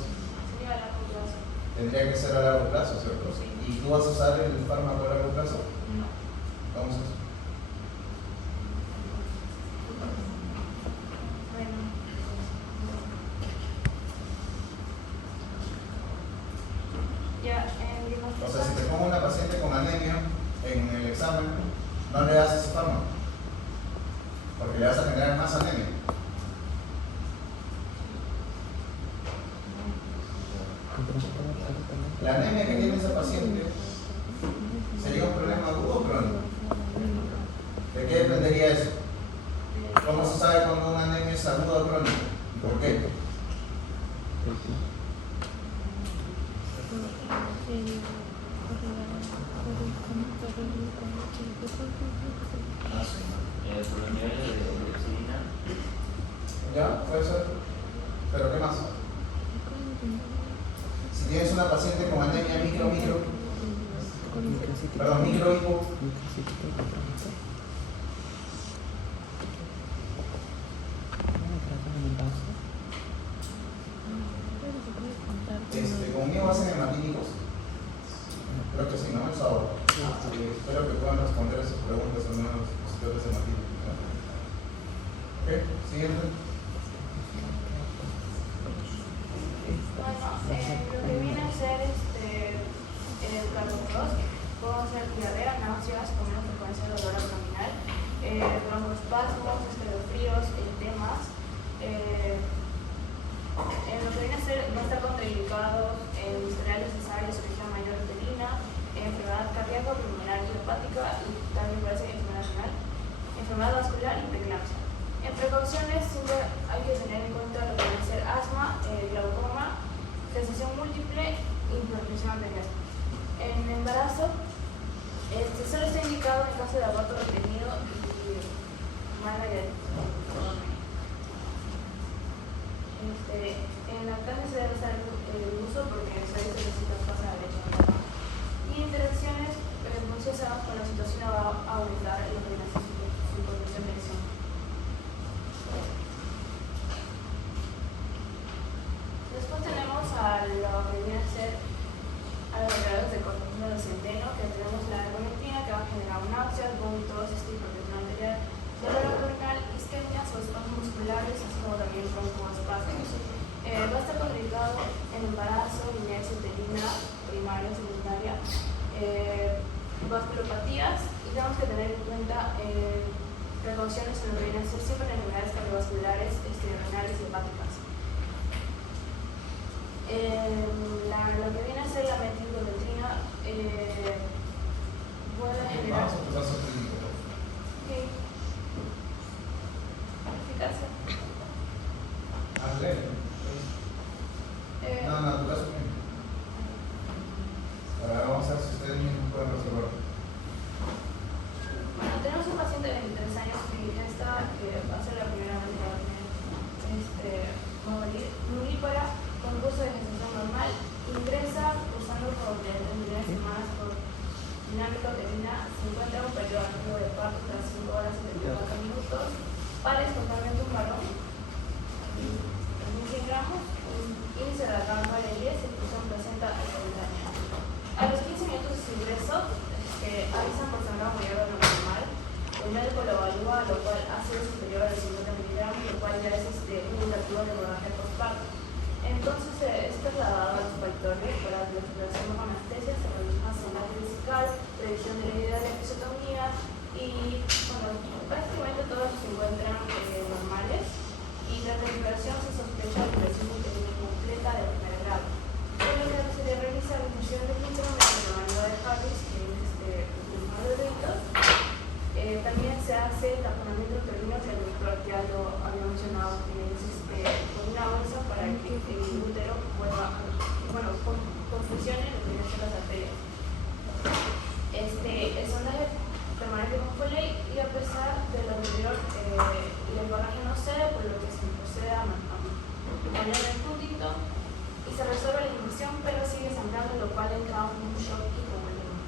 sería a largo plazo. tendría que ser a largo plazo, ¿cierto? Sí. ¿Y tú vas a usar el fármaco a largo plazo? No. Entonces, Bueno. Ya, o sea, si te pongo una paciente con anemia en el examen, no le das ese fármaco, porque le vas a generar más anemia. La anemia que tiene ese paciente sería un problema agudo o crónico. ¿De qué dependería eso? ¿Cómo se sabe cuando una anemia es aguda o crónica? ¿Por qué? Ah, sí. Por los niveles de epsilina, ¿Ya? ¿Puede ser? ¿Pero qué más? Si tienes una paciente con anemia micro, hipo, conmigo hacen hematínicos. Creo que sí, ¿no? El sábado. Espero que puedan responder esas preguntas al menos los expositores hematínicos. Ok, siguiente. Bueno, lo que viene a ser el cardiopros, puedo hacer diarrea, náuseas, con menos frecuencia de dolor abdominal, broncoespasmos, escalofríos, edemas. Lo que viene a ser no estar contraindicado en historial necesario, cirugía mayor uterina, enfermedad cardíaca, pulmonar y hepática, y también parece enfermedad renal, enfermedad vascular y preeclampsia. En precauciones siempre hay que tener en cuenta lo que viene a ser asma, glaucoma, gestación múltiple y hipertensión arterial. En embarazo, solo está indicado en caso de aborto retenido y mala diagnóstico. En lactancia se debe usar el uso porque se necesita pasar leche materna. Y interacciones, pues ya sabemos que la situación va a aumentar la hipotensión de erección. Después tenemos a lo que viene a ser a los grados de cortisona de centeno, que tenemos la ergometría que va a generar náuseas, vómitos, hipertensión arterial, dolor abdominal, isquemias o espasmos musculares, así como también broncoespasmos. Va a estar contraindicado en embarazo, niñez uterina, primaria, secundaria, vasculopatías, y tenemos que tener en cuenta precauciones en lo que vienen a ser siempre enfermedades cardiovasculares, renales y hepáticas. Lo que viene a ser la metildometrina puede generar. Vamos a empezar su clínico. Okay. Eficacia. Hazle. No, tu caso clínico. Ahora vamos a ver si ustedes mismos pueden resolverlo. Bueno, tenemos un paciente de 23 años que va a ser la primera vez que va a tener nulípara con curso de gestación normal, ingresa cursando por 23 semanas por dinámica uterina, se encuentra un periodo activo de parto tras 5 horas y 34 minutos, pares totalmente un varón, 1.100 gramos, índice de la cámara de 10, expulsión placenta espontánea. A los 15 minutos de su ingreso, avisan por sangrado mayor a lo normal, el médico lo evalúa, lo cual ha sido superior a los 50 miligramos, lo cual ya es un indicativo de rodaje postparto. Entonces es trasladado al hospital para la exploración con anestesia, se realiza sonda vesical, revisión de la herida de episiotomía y bueno, prácticamente todos se encuentran normales y la recuperación se sospecha de presión uterina completa de primer grado. Por lo que se le realiza la función del útero mediante la manera de Harris, que es el número de delitos. También se hace el taponamiento uterino, que el doctor ya lo había mencionado, que es con una bolsa para que el útero pueda, funcione lo que viene a ser las arterias. El sondaje permanece con Foley y a pesar de lo anterior, el hemorragia no cede, por lo que se procede a poner el puntito y se resuelve la infección infección, pero sigue sangrando, lo cual entra un shock hipovolémico.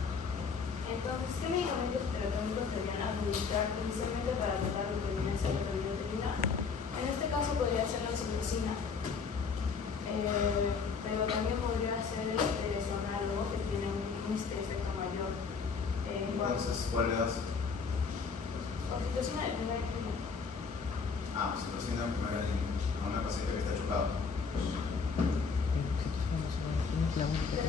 Entonces, ¿qué medicamentos y tratamientos deberían administrar inicialmente para tratar lo que viene a ser la uterina? En este caso podría ser la oxitocina, pero también podría ser el sonarlo, que tiene un efecto mayor. Entonces, ¿cuál le das? Oxitocina de primera línea. Oxitocina en primera línea, a una paciente que está chocada. Pero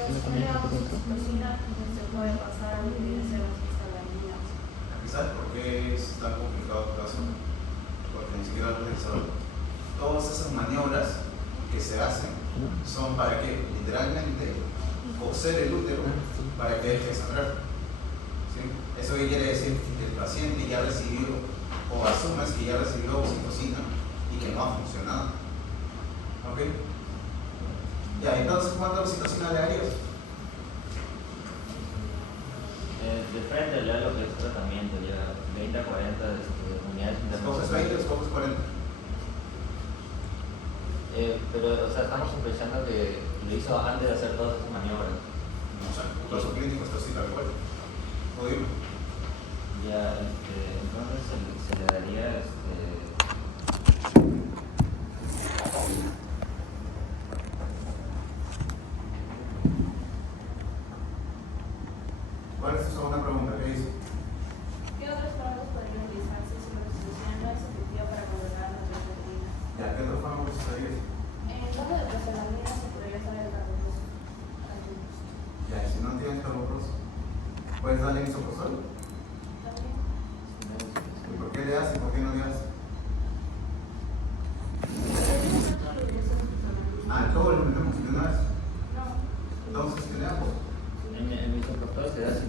si no le damos oxitocina, se puede pasar a lo que viene a ser las estalagminas. ¿Sabes por qué es tan complicado tu caso? Porque ni siquiera lo he realizado. Todas esas maniobras que se hacen son para que literalmente coser el útero para que deje de sangrar. ¿Sí? ¿Eso qué quiere decir? Que el paciente ya recibió, o asumes que ya recibió oxitocina y que no ha funcionado. ¿Ok? Ya, entonces, ¿cuánta oxitocina le darías? De frente ya lo que es tratamiento, ya 20 a 40 unidades ¿Escoges 20 o escoges 40? pero, o sea, estamos sospechando que lo hizo antes de hacer todas esas maniobras. No sé, tu caso clínico está así tal cual. O dime. Ya, entonces se le daría ¿Cuál es tu segunda pregunta? ¿Qué dice? ¿Qué otros fármacos podrían utilizarse si la oxitocina no es efectiva para controlar la uterina? Ya, ¿qué otros fármacos usarías? En el caso de las estalagminas se podría usar el carbonoso. Ya, y si no tienes carboproso, ¿puedes darle misoprostol? También. ¿Y por qué le das y por qué no le das? Todo lo metemos de una vez. Entonces, ¿qué le damos? en mis soportados se da si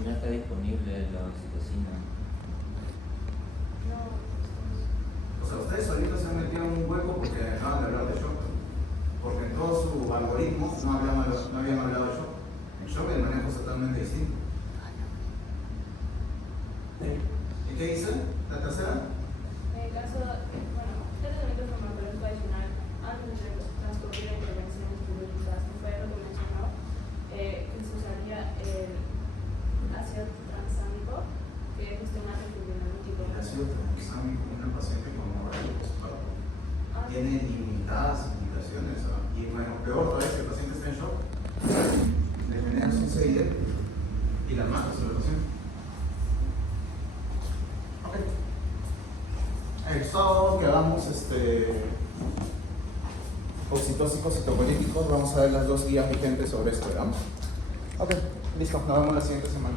no está disponible la oxitocina. O sea, ustedes solitos se han metido en un hueco porque acaban de hablar de shock. Porque en todo su algoritmo no habían hablado de shock. En shock el manejo es totalmente distinto. ¿Y qué dice? ¿La tercera? En el caso, bueno, este tratamiento farmacológico adicional antes de transcurrir a intervenciones quirúrgicas, que fue lo que mencionó, se usaría el ácido transámico, que es una antifibrinolético. El ácido tranexámico en una paciente con hemorragia postparto tiene limitadas indicaciones. Y bueno, peor todavía si el paciente está en shock, le generas un CID y la matas a la paciente. Ok. El sábado que hagamos oxitóxicos citocolíticos, vamos a ver las dos guías vigentes sobre esto, ¿verdad? Ok, listo, nos vemos la siguiente semana.